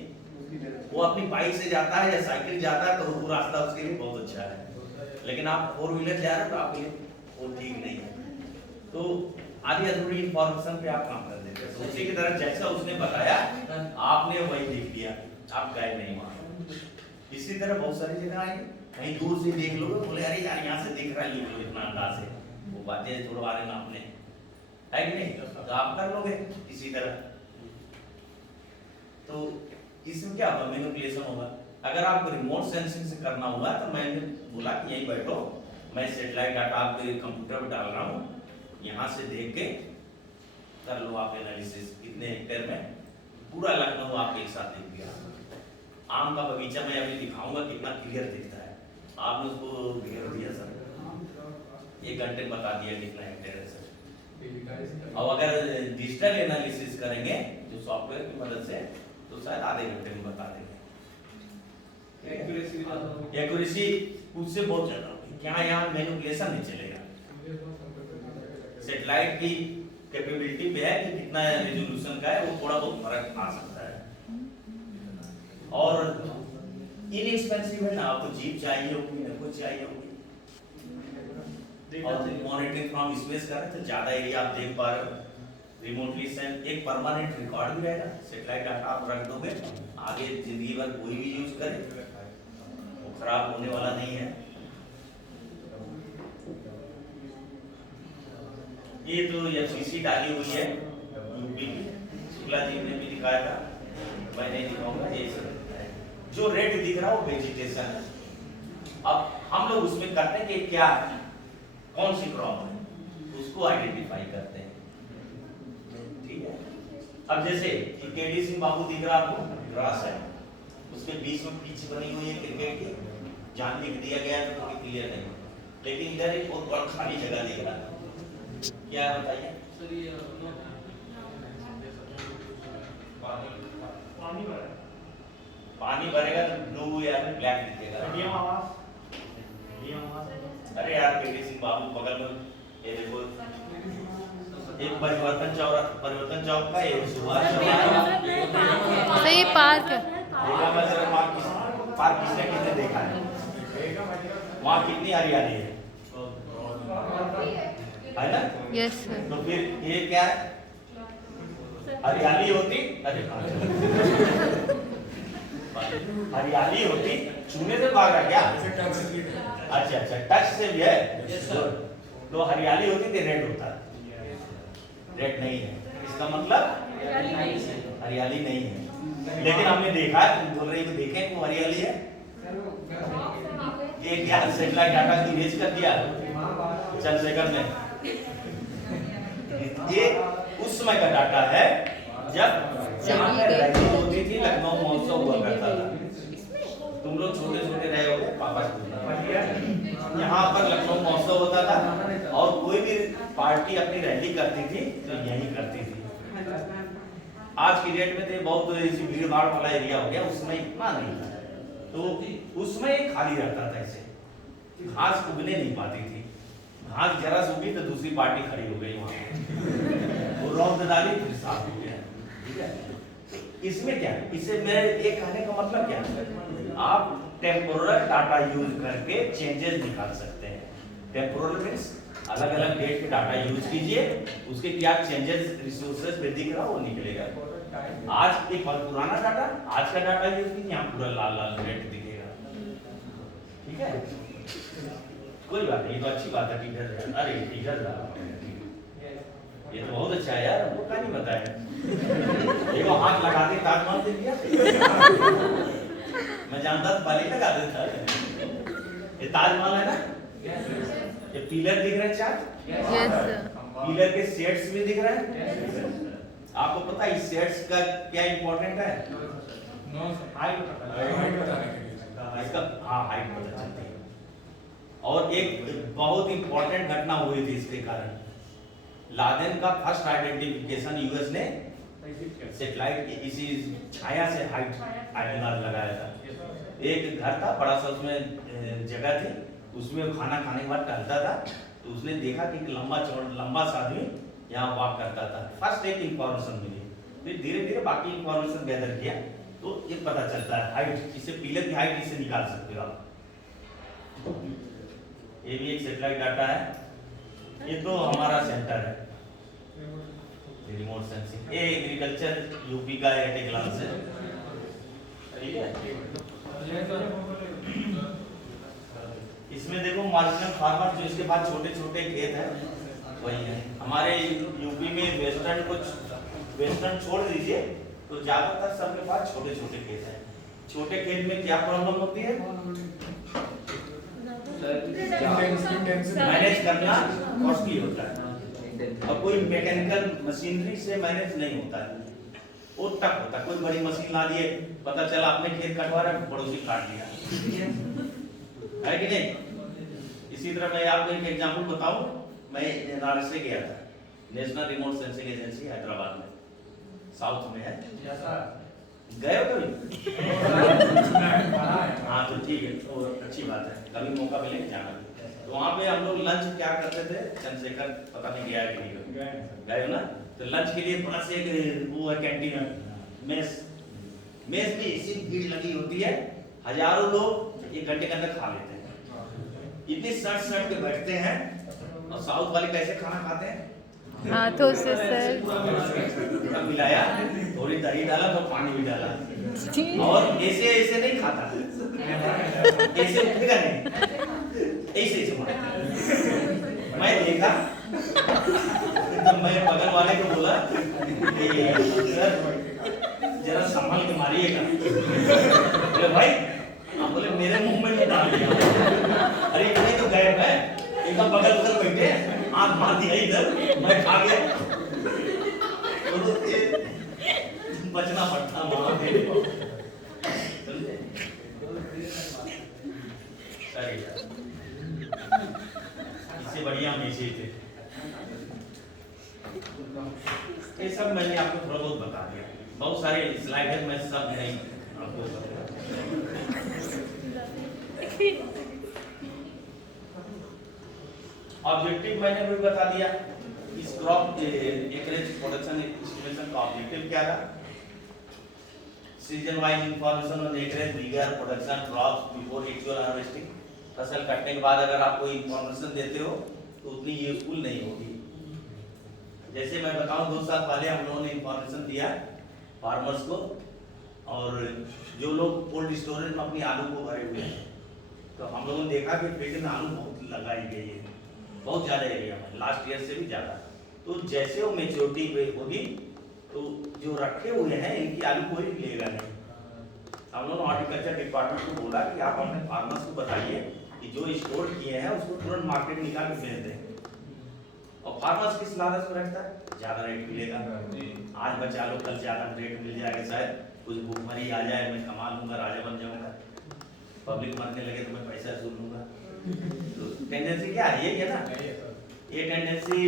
वो अपनी बाइक से जाता है या साइकिल जाता है तो वो रास्ता उसके लिए बहुत अच्छा है, लेकिन आप 4 व्हीलर जा रहे हो तो आपके लिए वो ठीक नहीं है। तो आधी अधूरी इंफॉर्मेशन पे आप काम कर देते हैं, तो उसी की तरह जैसा उसने बताया आपने वही देख लिया, आप गए नहीं वहां। इसी तरह बहुत सारी जगह आएंगे, कहीं दूर से देख लोगे, बोले अरे यार यहाँ से दिख रहा है ये इतना अंदाज है, वो बातें थोड़ा बारे में आपने है कि नहीं, तो आप कर लोगे इसी तरह। तो इसमें क्या होगा, मैनिपुलेशन होगा। अगर आपको रिमोट सेंसिंग से करना हुआ तो मैंने बोला कि यहीं बैठो, मैं सैटेलाइट डाटा आपके कंप्यूटर पे डाल रहा हूँ, यहाँ से देख के कर लो आप एनालिसिस, कितने हेक्टेयर में पूरा लखनऊ आप एक साथ देख लिया। आम का बगीचा मैं अभी दिखाऊंगा कितना क्लियर दिखता है, आपने उसको घेर दिया सर, 1 घंटे में बता दिया कितना हेक्टेयर है सर। और अगर डिजिटल एनालिसिस करेंगे जो सॉफ्टवेयर की मदद से तो शायद आधे घंटे में बता देंगे। एक्यूरेसी उससे बहुत ज्यादा होगी, क्या यहाँ मैनिपुलेशन नहीं चलेगा। सैटेलाइट की कैपेबिलिटी पे है कि कितना रेजोल्यूशन का है, वो थोड़ा बहुत फर्क आ सकता है। और इनएक्सपेंसिव है ना, आपको जीप चाहिए होगी ना कुछ चाहिए होगी, और मॉनिटरिंग फ्रॉम स्पेस कर रहे तो ज्यादा एरिया आप देख पा रहे हो, रिमोटली सेंस एक परमानेंट रिकॉर्ड भी रहेगा, सैटेलाइट डाटा आप रख दोगे, आगे जिंदगी भर कोई भी यूज करे वो खराब होने वाला नहीं है। ये तो एफसीसी डाली हुई है यूपी की, शुक्ला जी ने भी दिखाया था, मैं नहीं दिखाऊंगा। ये जो रेड दिख रहा है वो वेजिटेशन है। अब हम लोग उसमें करते हैं कि क्या कौन सी क्रॉप है उसको आइडेंटिफाई करते हैं, ठीक है। अब जैसे केडी सिंह बाबू दिख रहा आपको, ग्रास है, उसके बीच में पिच बनी हुई है क्रिकेट की, जहां लिख दिया गया है तो क्लियर नहीं, लेकिन इधर एक बहुत बड़ा खाली जगह दिख रहा है, क्या है बताइए। पानी भरेगा तो ब्लू या ब्लैक दिखेगा। अरे यार केडी सिंह बाबू बगल में ये देखो, एक परिवर्तन चौक का, एक सुभाष चौक सही पार्क है। देखा मैं जरा पार्क किसने देखा है, वहाँ कितनी हरियाली है ना। Yes sir. तो फिर ये क्या है, हरियाली होती, अरे हरियाली होती छूने से भाग रहा क्या, अच्छा अच्छा टच से भी है, तो हरियाली होती तो रेड होता, रेड नहीं है, इसका मतलब हरियाली नहीं है। लेकिन हमने देखा, तुम बोल रही हो देखें वो हरियाली है, ये क्या सैटेलाइट डाटा की इमेज कर दिया चंद्रशेखर ने, ये उस समय का डाटा है जब यहाँ पर रैली होती थी, लखनऊ महोत्सव हुआ करता था, तुम लोग छोटे छोटे रहे होगे, पापा यहाँ पर लखनऊ महोत्सव होता था और कोई भी पार्टी अपनी रैली करती थी तो यही करती थी। आज की डेट में तो बहुत ऐसी भीड़ भाड़ वाला एरिया हो गया, उसमें इतना नहीं था, तो उसमें खाली रहता था, ऐसे घास उगने नहीं पाती थी, घास जरा से उगी तो दूसरी पार्टी खड़ी हो गई वहां, वो रौंद डाली फिर साफ हो गया, ठीक है। इसमें क्या है, इससे मेरे एक कहने का मतलब क्या है, आप टेम्पोरल डाटा यूज करके चेंजेस निकाल सकते हैं। टेम्पोरल मींस अलग अलग डेट के डाटा यूज कीजिए, उसके क्या चेंजेस रिसोर्सेज पे दिख रहा वो निकलेगा। आज एक और पुराना डाटा, आज का डाटा यूज कीजिए, यहाँ पूरा लाल लाल रेट दिखेगा। ठीक है, कोई बात नहीं, तो अच्छी बात है। टीचर, अरे टीचर ये तो बहुत अच्छा है यार, हमको क्या नहीं बताया। देखो हाथ लगा के ताजमहल दे दिया। मैं जानता था पहले लगा देता। ये ताजमहल है ना, ये पिलर दिख रहे हैं चार, पिलर के सेट्स भी दिख रहे हैं। आपको पता है इस सेट्स का क्या इंपॉर्टेंट है? इसका हाँ हाइट पता चलती है। और एक बहुत इंपॉर्टेंट घटना हुई थी इसके कारण। लादेन का फर्स्ट आइडेंटिफिकेशन यूएस ने सैटेलाइट की इसी छाया से हाइट अंदाज लगाया था। एक घर था बड़ा सा, उसमें जगह थी, उसमें खाना खाने के बाद टहलता था, तो उसने देखा कि एक लंबा सा आदमी यहाँ वॉक करता था। फर्स्ट एक इंफॉर्मेशन मिली, फिर धीरे धीरे बाकी इंफॉर्मेशन गैदर किया, तो ये पता चलता है हाइट, इसे पिलर की हाइट इससे निकाल सकते हो आप। ये भी एक सैटेलाइट डाटा है। ये तो हमारा सेंटर है रिमोट सेंसिंग। ये एग्रीकल्चर यूपी का एट ए ग्लांस है। ठीक है, इसमें देखो मार्जिनल फार्मर जो इसके पास छोटे छोटे खेत हैं वही है। हमारे यूपी में वेस्टर्न छोड़ दीजिए तो ज्यादातर सबके पास छोटे छोटे खेत हैं। छोटे खेत में क्या प्रॉब्लम होती है? मैनेज करना कॉस्टली होता है, और कोई मैकेनिकल मशीनरी से मैनेज नहीं होता है, वो टफ होता है। कोई बड़ी मशीन ला दिए, पता चला आपने खेत कटवा रहे, पड़ोसी काट दिया, है कि नहीं? इसी तरह मैं आपको एक एग्जांपल बताऊं। मैं एनआरएस से गया था, national remote sensing agency, Hyderabad में, साउथ में है। गए हो कभी? हाँ तो ठीक है, तो अच्छी बात है, कभी मौका मिले जाना। तो वहाँ पे हम लोग लंच क्या करते थे, चंद्रशेखर पता नहीं गया कि नहीं गए हो ना, तो लंच के लिए बड़ा से एक वो है कैंटीन, मेस में इसी भीड़ लगी होती है, हजारों लोग एक घंटे के अंदर खा लेते हैं। इतने सट के बैठते हैं, और साउथ वाले कैसे खाना खाते हैं? हाथों से सर मिलाया, थोड़ी दही डाला तो पानी भी डाला, और ऐसे नहीं खाता, ऐसे उठेगा नहीं, ऐसे मैं देखा, तो मैं बगल वाले को बोला सर जरा संभाल के मारिएगा। बोले भाई, आप बोले मेरे मुंह में तो डाल दिया। अरे इतने तो गए है, एकदम बगल बैठे, आंख मार दिया इधर, मैं खा गया। तो बचना पड़ता वहां पे। इससे बढ़िया मैसेज थे। ये सब मैंने आपको थोड़ा बहुत बता दिया, बहुत सारे स्लाइड है, मैं सब नहीं आपको ऑब्जेक्टिव मैंने भी बता दिया। इस क्रॉप एकरेज प्रोडक्शन एस्टिमेशन का ऑब्जेक्टिव क्या था? Season wise information on acreage bigger production crops before actual harvesting. फसल कटने के बाद अगर आप कोई इंफॉर्मेशन देते हो तो उतनी यूजफुल नहीं होगी। जैसे मैं बताऊं, 2 साल पहले हम लोगों ने इंफॉर्मेशन दिया फार्मर्स को, और जो लोग कोल्ड स्टोरेज में अपनी आलू को भरे हुए हैं, तो हम लोगों ने देखा कि फील्ड में आलू बहुत लगाई गई है, बहुत ज़्यादा एरिया में, लास्ट ईयर से भी ज़्यादा। तो जैसे वो मेच्योरिटी होगी तो जो रखे हुए हैं इनकी आलू कोई लेगा नहीं। हम लोग हॉर्टिकल्चर डिपार्टमेंट को बोला कि आप अपने फार्मर्स को बताइए कि जो स्टोर किए हैं उसको तुरंत मार्केट निकाल के बेच दें। और फार्मर्स किस लालच में रखता है? ज़्यादा रेट मिलेगा, आज बचा लो कल ज़्यादा रेट मिल जाएगा, शायद कुछ भूखमरी आ जाए, मैं कमा लूँगा, राजा बन जाऊँगा, पब्लिक मरने लगे तो मैं पैसा सुन लूँगा। तो टेंडेंसी क्या है? ये ना, ये टेंडेंसी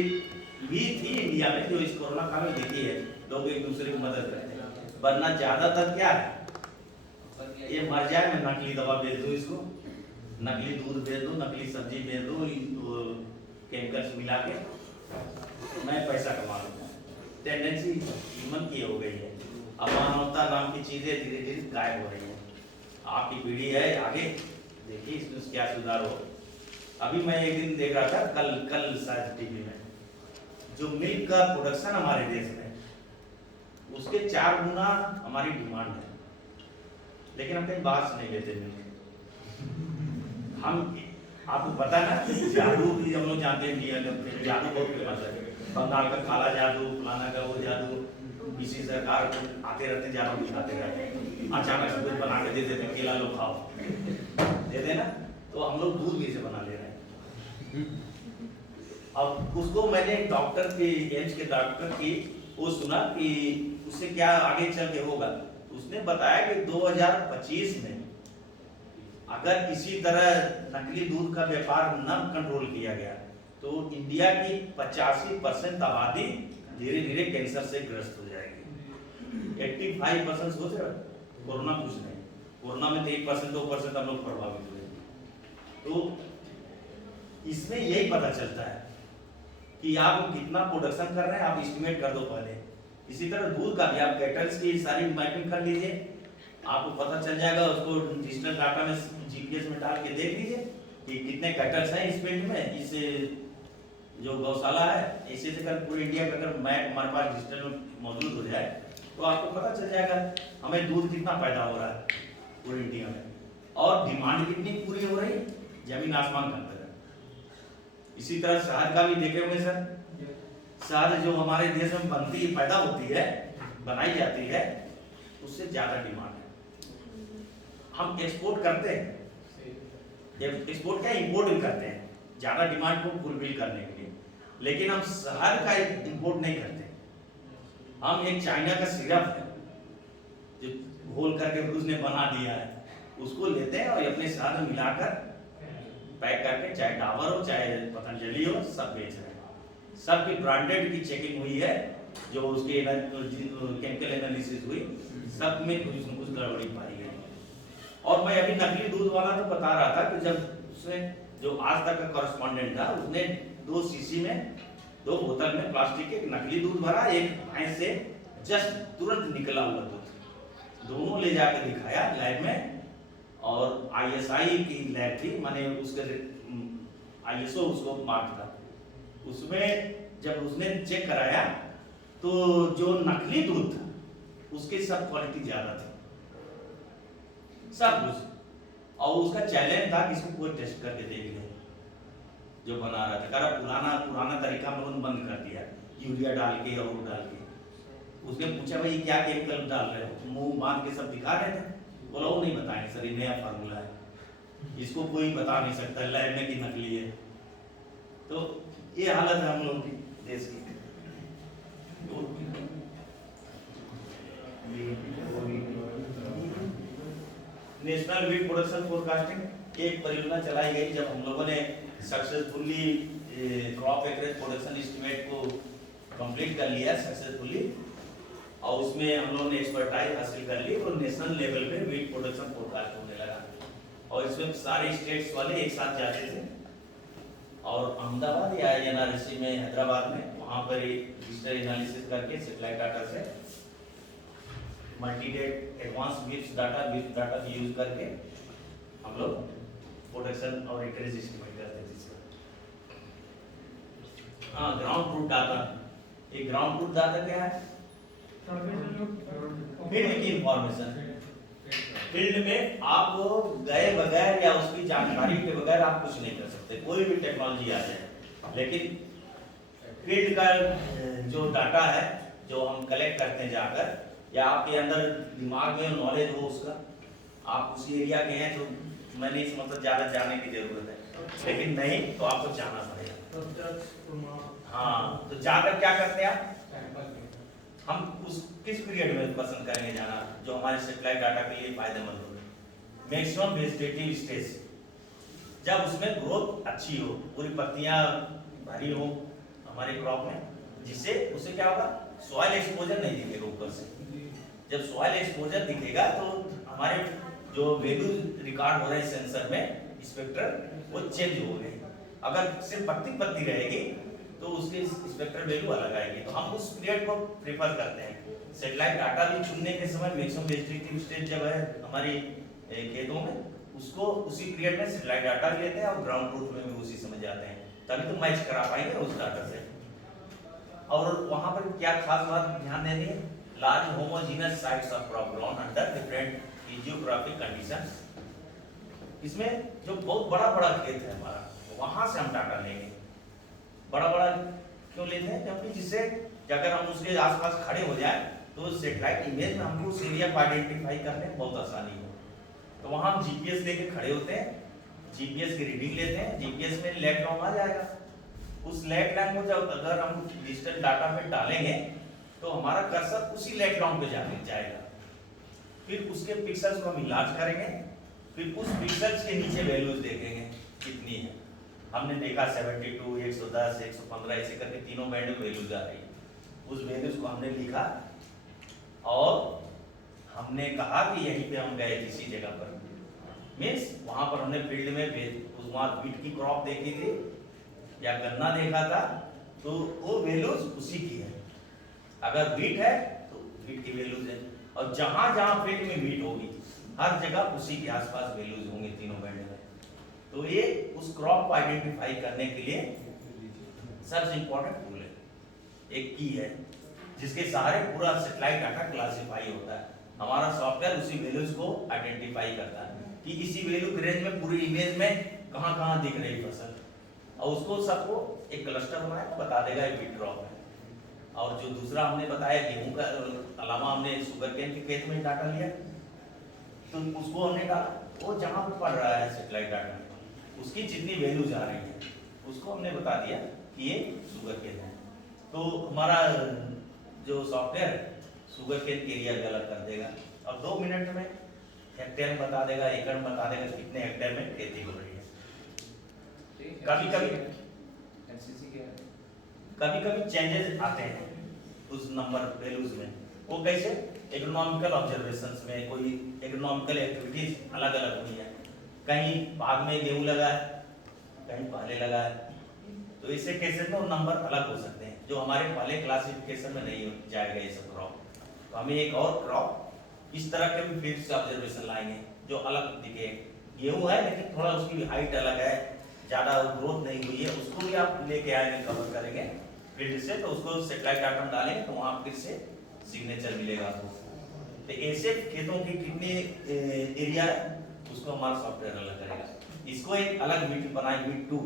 भी थी इंडिया में, जो इस कोरोना काल में देखी है, लोग एक दूसरे की मदद करते हैं। वरना ज़्यादातर क्या है, ये मर जाए मैं नकली दवा बेच दूँ इसको, नकली दूध बेच दूँ, नकली सब्जी बेच दूँ, केमिकल्स मिला के मैं पैसा कमा लूँगा। टेंडेंसी ह्यूमन की हो गई है। अब मानवता नाम की चीज़ें धीरे धीरे गायब हो रही हैं। आपकी पीढ़ी है आगे, देखिए इसमें क्या सुधार हो। अभी मैं एक दिन देख रहा था, कल कल शायद टीवी में, जो मिल्क का प्रोडक्शन हमारे देश में उसके 4 गुना हमारी डिमांड है, लेकिन हम कहीं बाहर से नहीं लेते मिल्क। हम, आपको पता है ना, जादू भी हम लोग जानते हैं, इंडिया का जादू बहुत फेमस है, बंगाल का काला जादू, फलाना का वो जादू, किसी सरकार आते रहते हैं, जादू दिखाते रहते हैं, अचानक से कुछ बना के दे देते हैं, केला लो खाओ, दे देना। तो हम लोग दूध भी से बना ले रहे हैं। अब उसको मैंने डॉक्टर के, एम्स के डॉक्टर की वो सुना कि उससे क्या आगे चल के होगा। उसने बताया कि 2025 में अगर इसी तरह नकली दूध का व्यापार न कंट्रोल किया गया तो इंडिया की 85% आबादी धीरे धीरे कैंसर से ग्रस्त हो जाएगी। 85% सोच रहे, कोरोना कुछ नहीं, कोरोना में तो 1% 2% हम लोग प्रभावित हुए। तो इसमें यही पता चलता है कि आप कितना प्रोडक्शन कर रहे हैं, आप एस्टिमेट कर दो पहले। इसी तरह दूध का भी आप कैटल्स की सारी मैपिंग कर लीजिए, आपको पता चल जाएगा। उसको डिजिटल डाटा में जीपीएस में डाल के देख लीजिए कि कितने कैटल्स हैं इस फील्ड में, इस जो गौशाला है। इसी तरह पूरे इंडिया का अगर मैप हमारे पास डिजिटल में मौजूद हो जाए तो आपको पता चल जाएगा हमें दूध कितना पैदा हो रहा है पूरे इंडिया में, और डिमांड कितनी पूरी हो रही, जमीन आसमान का अंतर है। इसी तरह शहद का भी देखे होंगे सर, शहद जो हमारे देश में बनती है, पैदा होती है, बनाई जाती है, उससे ज्यादा डिमांड है। हम एक्सपोर्ट करते हैं, एक्सपोर्ट क्या इंपोर्ट भी करते हैं ज्यादा डिमांड को फुलफिल करने के लिए, लेकिन हम शहद का इंपोर्ट नहीं करते। हम एक चाइना का सिरप है जो घोल करके उसने बना दिया है, उसको लेते हैं और अपने शहद में मिलाकर पैक करके, चाहे डाबर हो चाहे पतंजलि हो, सब बेच रहे हैं। सबकी ब्रांडेड की चेकिंग हुई है, जो उसके केमिकल एनालिसिस हुई, सब में कुछ न कुछ गड़बड़ी पाई गई। और मैं अभी नकली दूध वाला तो बता रहा था कि जब उसने, जो आज तक का कॉरेस्पॉन्डेंट था, उसने 2 शीशी में, 2 बोतल में प्लास्टिक के नकली दूध भरा, एक भैंस से जस्ट तुरंत निकला हुआ दूध, दोनों ले जाकर दिखाया लैब में। और आईएसआई की लैब थी, माने उसके आईएसओ उसको मार्क था। उसमें जब उसने चेक कराया तो जो नकली दूध था उसकी सब क्वालिटी ज्यादा थी, सब कुछ। और उसका चैलेंज था कि इसको कोई टेस्ट करके देख ले, जो बना रहा था। करा पुराना तरीका हम लोगों ने बंद कर दिया, यूरिया डाल के और डाल के। उसने पूछा भाई क्या केमिकल डाल रहे हो, मुंह बांध के सब दिखा रहे थे। बोला वो नहीं बताएंगे सर, ये नया फार्मूला है, इसको कोई बता नहीं सकता लैब में कि नकली है। तो ये हालत है हम लोग की देश की। नेशनल वीट प्रोडक्शन फोरकास्टिंग एक परियोजना चलाई गई जब हम लोगों ने successfully crop acreage production estimate को कंप्लीट कर लिया सक्सेसफुली, और उसमें हम लोगों ने एक्सपर्टाइज हासिल कर ली और नेशनल लेवल पे वीट प्रोडक्शन फोरकास्ट होने लगा। और इसमें सारे स्टेट्स वाले एक साथ जाते थे, और अहमदाबाद या एनआरसी में, हैदराबाद में, वहाँ पर डिजिटल एनालिसिस करके सैटेलाइट डाटा से multi date advance gift data भी यूज करके हम लोग प्रोडक्शन और एकरेज एस्टिमेट करते थे इसका। हाँ, ग्राउंड ट्रूथ डाटा। ये ग्राउंड ट्रूथ डाटा क्या है? फील्ड की इंफॉर्मेशन। फील्ड में आप गए बगैर या उसकी जानकारी के बगैर आप कुछ नहीं कर सकते, कोई भी टेक्नोलॉजी आ जाए, लेकिन फील्ड का जो डाटा है जो हम कलेक्ट करते हैं जाकर, या आपके अंदर दिमाग में नॉलेज हो उसका, आप उसी एरिया के हैं तो मैं नहीं समझता ज़्यादा जाने की जरूरत है, लेकिन नहीं तो आपको जाना पड़ेगा। हाँ, तो जाकर क्या करते हैं आप, हम उस किस पीरियड में पसंद करेंगे जाना जो हमारे सप्लाई डाटा के लिए फायदेमंद हो। मैक्सिमम वेजिटेटिव स्टेज, जब उसमें ग्रोथ अच्छी हो, पूरी पत्तियां भरी हो हमारे क्रॉप में, जिससे उससे क्या होगा, सॉइल एक्सपोजर नहीं दिखेगा ऊपर से। जब सॉइल एक्सपोजर दिखेगा तो हमारे जो वैल्यू रिकॉर्ड हो रहे हैं सेंसर में स्पेक्ट्रल, वो चेंज हो गए। अगर सिर्फ पत्ती रहेगी तो उसके स्पेक्ट्रल वैल्यू अलग आएगी, तो हम उस पीरियड को प्रेफर करते हैं। सैटेलाइट डाटा भी चुनने के समय मैक्सिमम वेजिटेटिव स्टेज जब है हमारी खेतों में, उसको उसी पीरियड में सैटेलाइट डाटा भी लेते हैं और ग्राउंड ट्रूथ में भी उसी समय जाते हैं, तभी तो मैच करा पाएंगे उस डाटा से। और वहां पर क्या खास बात ध्यान देनी है, large homogeneous sites of crop ground under different geographic conditions. इसमें जो बहुत बड़ा बड़ा खेत है हमारा, वहां से हम डाटा लेंगे। बड़ा बड़ा क्यों लेते हैं, क्योंकि जिससे अगर हम उसके आसपास खड़े हो जाए तो सैटेलाइट इमेज में हमको उस एरिया को आइडेंटिफाई करने में बहुत आसानी हो। तो वहां हम जीपीएस लेके खड़े होते हैं, जीपीएस की रीडिंग लेते हैं, जीपीएस में लेट लॉन्ग आ जाएगा। उस लेट लाइन को जब अगर हम डिजिटल डाटा में डालेंगे तो हमारा कर्सर उसी लेट लॉन्ग पे जाएगा। फिर उसके पिक्सल्स को हम इलाज करेंगे, फिर उस पिक्सल्स के नीचे वैल्यूज देखेंगे कितनी है। हमने देखा 72, 110, 115 ऐसे करके तीनों बैंड में वैल्यूज आ रही है। उस वैल्यूज को हमने लिखा और हमने कहा कि यहीं पे हम गए किसी जगह पर, मीन्स वहां पर हमने फील्ड में वहां बीट की क्रॉप देखी थी या गन्ना देखा था, तो वो वैल्यूज उसी की है। अगर बीट है तो बीट की वैल्यूज है, और जहां जहां फील्ड में बीट होगी हर जगह उसी के आसपास वैल्यूज होंगे तीनों बैंड में। तो ये उस क्रॉप को आइडेंटिफाई करने के लिए सबसे इंपॉर्टेंट टूल है, एक की है जिसके सहारे पूरा सैटेलाइट डाटा क्लासिफाई होता है। हमारा सॉफ्टवेयर उसी वैल्यूज को आइडेंटिफाई करता है कि इसी वैल्यू के रेंज में पूरी इमेज में कहां कहां दिख रही फसल, और उसको सबको एक क्लस्टर बनाया बता देगा ये बीट क्रॉप है। और जो दूसरा हमने बताया गेहूं का अलावा हमने शुगर केन के खेत में डाटा लिया, तो उसको हमने डाला, वो जहां पर पड़ रहा है सैटेलाइट डाटा उसकी जितनी वैल्यूज आ रही है उसको हमने बता दिया कि ये शुगर केन है। तो हमारा जो सॉफ्टवेयर शुगर केन के एरिया अलग कर देगा और 2 मिनट में हेक्टेयर में बता देगा, एकड़ में बता देगा कितने हेक्टेयर में खेती हो रही है। कभी कभी चेंजेस आते हैं उस नंबर वैल्यूज में, वो कैसे, एग्रोनॉमिकल ऑब्जर्वेशंस में कोई एग्रोनॉमिकल एक्टिविटीज अलग अलग हुई है, कहीं बाद में गेहूं लगा है, कहीं पहले लगा है, तो इससे केसेस में नंबर अलग हो सकते हैं जो हमारे पहले क्लासिफिकेशन में नहीं जाएगा ये सब क्रॉप। तो हमें एक और क्रॉप इस तरह के भी फील्ड से ऑब्जर्वेशन लाएंगे जो अलग दिखे। गेहूं है लेकिन थोड़ा उसकी हाइट अलग है, ज्यादा ग्रोथ नहीं हुई है, उसको भी आप लेके आएंगे, कवर करेंगे फील्ड से, तो उसको सैटेलाइट डाटा में डालेंगे तो वहां फिर से सिग्नेचर मिलेगा आपको। तो ऐसे खेतों की कितनी एरिया है उसको हमारा सॉफ्टवेयर अलग करेगा। इसको एक अलग बीट बनाएंगे, बीट 2,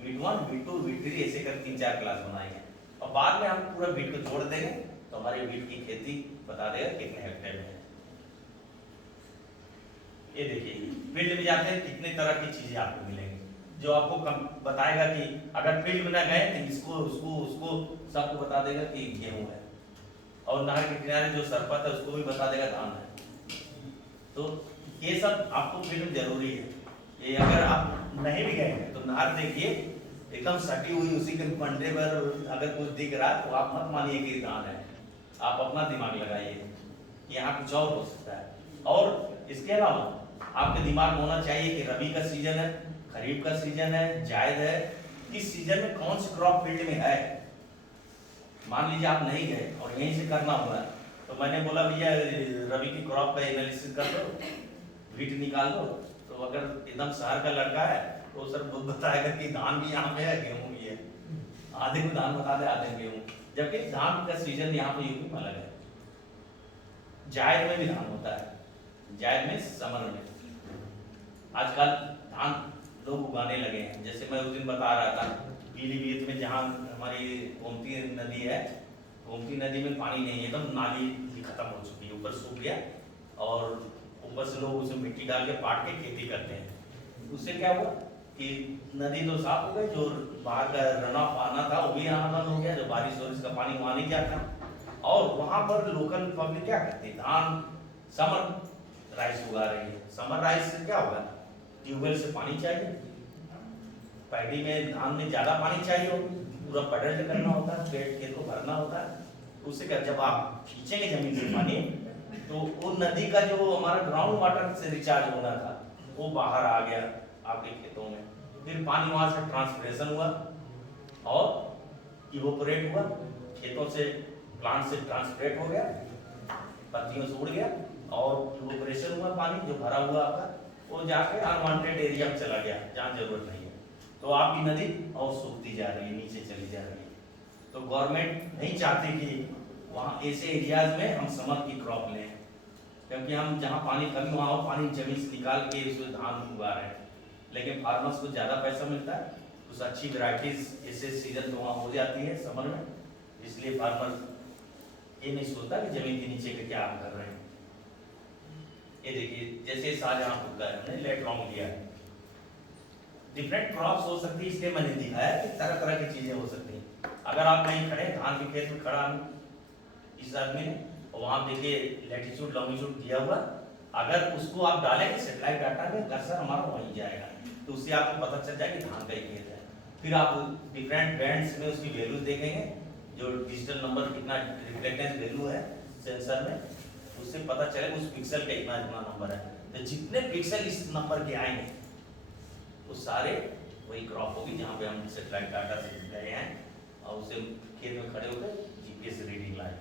बीट 1, बीट 2, बीट 3 ऐसे कर 3-4 क्लास बनाएंगे, और बाद में हम पूरा बीट को जोड़ देंगे तो हमारी बीट की खेती बता देगा कितने हेक्टेयर में है। ये देखिए फील्ड में जाते हैं कितने तरह की चीजें आपको मिलेंगी जो आपको बताएगा कि अगर फील्ड में ना गए तो इसको उसको उसको सबको बता देगा कि गेहूं है, और नहर के किनारे जो सरपत है उसको भी बता देगा धान है। तो ये सब आपको फील्ड में जरूरी है। ये अगर आप नहीं भी गए तो नहर देखिए एकदम सटी हुई उसी के कंडे पर अगर कुछ दिख रहा है तो आप मत मानिए कि धान है, आप अपना दिमाग लगाइए, यहाँ कुछ और हो सकता है। और इसके अलावा आपके दिमाग में होना चाहिए कि रबी का सीजन है, खरीफ का सीजन है, जायद है, किस सीजन में कौन सी क्रॉप फील्ड में है। मान लीजिए आप नहीं गए और यहीं से करना हुआ, तो मैंने बोला भैया रबी की क्रॉप का एनालिसिस कर लो, बीट निकाल लो, तो अगर एकदम शहर का लड़का है तो सर बताएगा कि धान भी यहाँ पे है, गेहूं भी है, आधे को धान बता दे आधे गेहूं, जबकि धान का सीजन यहाँ पे यूपी में अलग है। जायद में भी धान होता है, जायद में समर में आजकल धान लोग उगाने लगे हैं। जैसे मैं उस दिन बता रहा था पीलीभीत में जहाँ हमारी गोमती नदी है, गोमती नदी में पानी नहीं है, एकदम नाली खत्म हो चुकी है, ऊपर सूख गया और ऊपर से लोग उसमें मिट्टी डाल के पाट के खेती करते हैं। उससे क्या हुआ कि नदी तो साफ हो गई, जो बाहर का रन ऑफ आना था वो भी आना बंद हो गया, जो बारिश हो इसका पानी वहां नहीं जाता। और वहां पर लोकल पब्लिक क्या करती है, धान समर राइस उगा रही है। समर राइस से क्या होगा, ट्यूबवेल से पानी चाहिए, पैडी में धान में ज्यादा पानी चाहिए हो, पूरा पटल करना होता है, पेट खेत को भरना होता है। उससे क्या, जब आप खींचेंगे जमीन से पानी तो वो नदी का जो हमारा ग्राउंड वाटर से रिचार्ज होना था वो बाहर आ गया आपके खेतों में, फिर पानी वहां से ट्रांसपिरेशन हुआ और इवोपोरेट हुआ, खेतों से प्लांट से ट्रांसपिरेट हो गया, पत्तियों से उड़ गया और इवोपोरेशन हुआ, पानी जो भरा हुआ आपका वो जाके अनवांटेड एरिया में चला गया जहाँ जरूरत नहीं है, तो आपकी नदी और सूखती जा रही है, नीचे चली जा रही है। तो गवर्नमेंट नहीं चाहती कि वहाँ ऐसे एरियाज में हम समर की क्रॉप लें, क्योंकि हम जहाँ पानी कमी वहाँ पानी जमीन से निकाल के उसमें धान उगा रहे हैं, लेकिन फार्मर्स को ज़्यादा पैसा मिलता है, कुछ अच्छी वैरायटीज ऐसे सीजन में वहाँ हो जाती है समर में, इसलिए फार्मर ये नहीं सोचता कि जमीन के नीचे के क्या हम कर रहे हैं। ये देखिए जैसे शाहजहाँ उगा है, हमने लेट लॉन्ग लिया है, डिफरेंट क्रॉप्स हो सकती है, इसलिए मैंने दिखाया कि तरह तरह की चीजें हो सकती हैं। अगर आप कहीं खड़े धान के खेत में खड़ा इस आदमी ने, वहां देखिए लैटिट्यूड लॉन्गिट्यूड दिया हुआ, अगर उसको आप डालेंगे सेटेलाइट डाटा में कर्सर हमारा वहीं जाएगा, तो उससे आपको पता चल जाए कि धान का ही खेत है। फिर आप डिफरेंट बैंड्स में उसकी वैल्यूज देखेंगे, जो डिजिटल नंबर कितना रिफ्लेक्टेंस वैल्यू है सेंसर में, उससे पता चलेगा उस पिक्सल का इतना इतना नंबर है। तो जितने पिक्सल इस नंबर के आएंगे वो सारे वही क्रॉप होगी जहाँ पे हम सेटेलाइट डाटा से गए हैं, और उसे खेत में खड़े होकर जीपीएस रीडिंग लाए,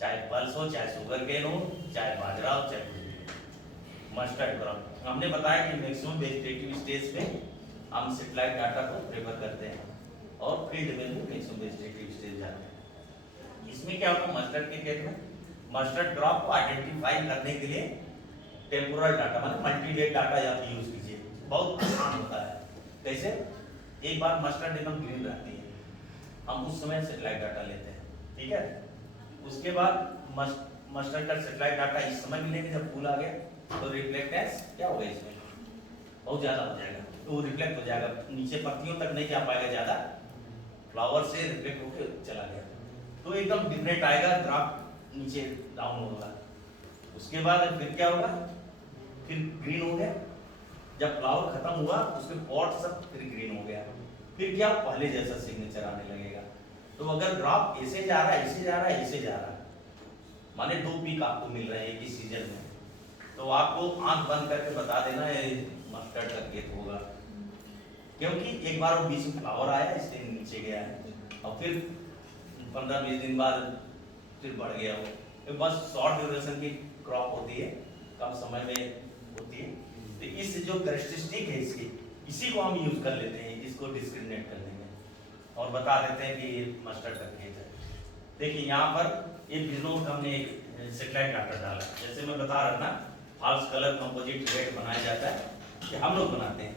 चाहे पल्स हो, चाहे शुगर केन हो, चाहे बाजरा हो, चाहे मस्टर्ड क्रॉप। हमने बताया कि मैक्सिमम वेजिटेटिव स्टेज में हम सेटेलाइट डाटा को प्रेफर करते हैं, और फील्ड में भी मैक्सिमम वेजिटेटिव स्टेज जाते हैं। इसमें क्या होता है मस्टर्ड के खेत में, मस्टर्ड क्रॉप को आइडेंटिफाई करने के लिए टेम्पोरल डाटा मतलब मल्टीडेट डाटा या यूज कीजिए, बहुत आसान होता है। कैसे, एक बार मस्टर्ड एकदम ग्रीन रहती है, हम उस समय सेटेलाइट डाटा लेते हैं, ठीक है। उसके बाद मस्टर्ड का सेटेलाइट डाटा इस समय मिलेगा, जब फूल आ गया तो रिफ्लेक्टेंस क्या होगा इसमें बहुत ज़्यादा हो जाएगा, तो रिफ्लेक्ट हो जाएगा, नीचे पत्तियों तक नहीं जा पाएगा ज़्यादा, फ्लावर से रिफ्लेक्ट होकर चला गया, तो एकदम डिफरेंट आएगा, ग्राफ नीचे डाउन होगा। उसके बाद फिर क्या होगा, फिर ग्रीन हो गया, जब फ्लावर खत्म हुआ उसके पॉट सब फिर ग्रीन हो गया, फिर क्या पहले जैसा सिग्नेचर आने लगेगा। तो अगर ग्राफ ऐसे जा रहा है, ऐसे जा रहा है, ऐसे जा रहा है, माने 2 पीक आपको मिल रहे हैं एक ही सीजन में, तो आपको आंख बंद करके बता देना है मस्टर्ड का खेत होगा, क्योंकि एक बार वो बीच में फ्लावर आया इसलिए नीचे गया है, और फिर 15-20 दिन बाद फिर बढ़ गया वो, तो बस शॉर्ट ड्यूरेशन की क्रॉप होती है, कम समय में होती है। तो इस जो कैरेक्टरिस्टिक है इसकी, इसी को हम यूज कर लेते हैं, इसको डिस्क्रिमिनेट कर लेंगे और बता देते हैं कि ये मस्टर्ड का खेत है। देखिए यहाँ पर एक बिजनोर हमने एक सेटेलाइट डाटा डाला, जैसे मैं बता रहा था फॉल्स कलर कंपोजिट रेट बनाया जाता है, कि हम लोग बनाते हैं,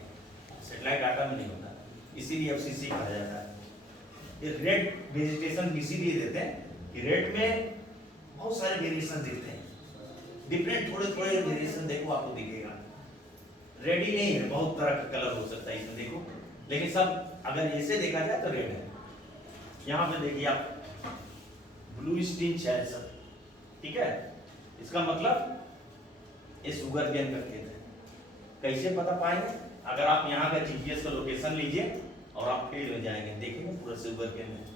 सेटेलाइट डाटा में नहीं होता, इसीलिए एफसीसी कहा जाता है। ये रेड वेजिटेशन इसीलिए देते हैं कि रेड में बहुत सारे वेरिएशन दिखते हैं, डिफरेंट थोड़े थोड़े वेरिएशन देखो आपको दिखेगा, रेड ही नहीं है, बहुत तरह का कलर हो सकता है इसमें देखो, लेकिन सब अगर ऐसे देखा जाए तो रेड है। यहाँ पे देखिए आप ब्लू स्टिंच है सब, ठीक है, इसका मतलब ये शुगर केन का खेत है। कैसे पता पाएंगे, अगर आप यहाँ का जीपीएस का लोकेशन लीजिए और आप फील्ड में जाएंगे, देखेंगे पूरा शुगर केन है।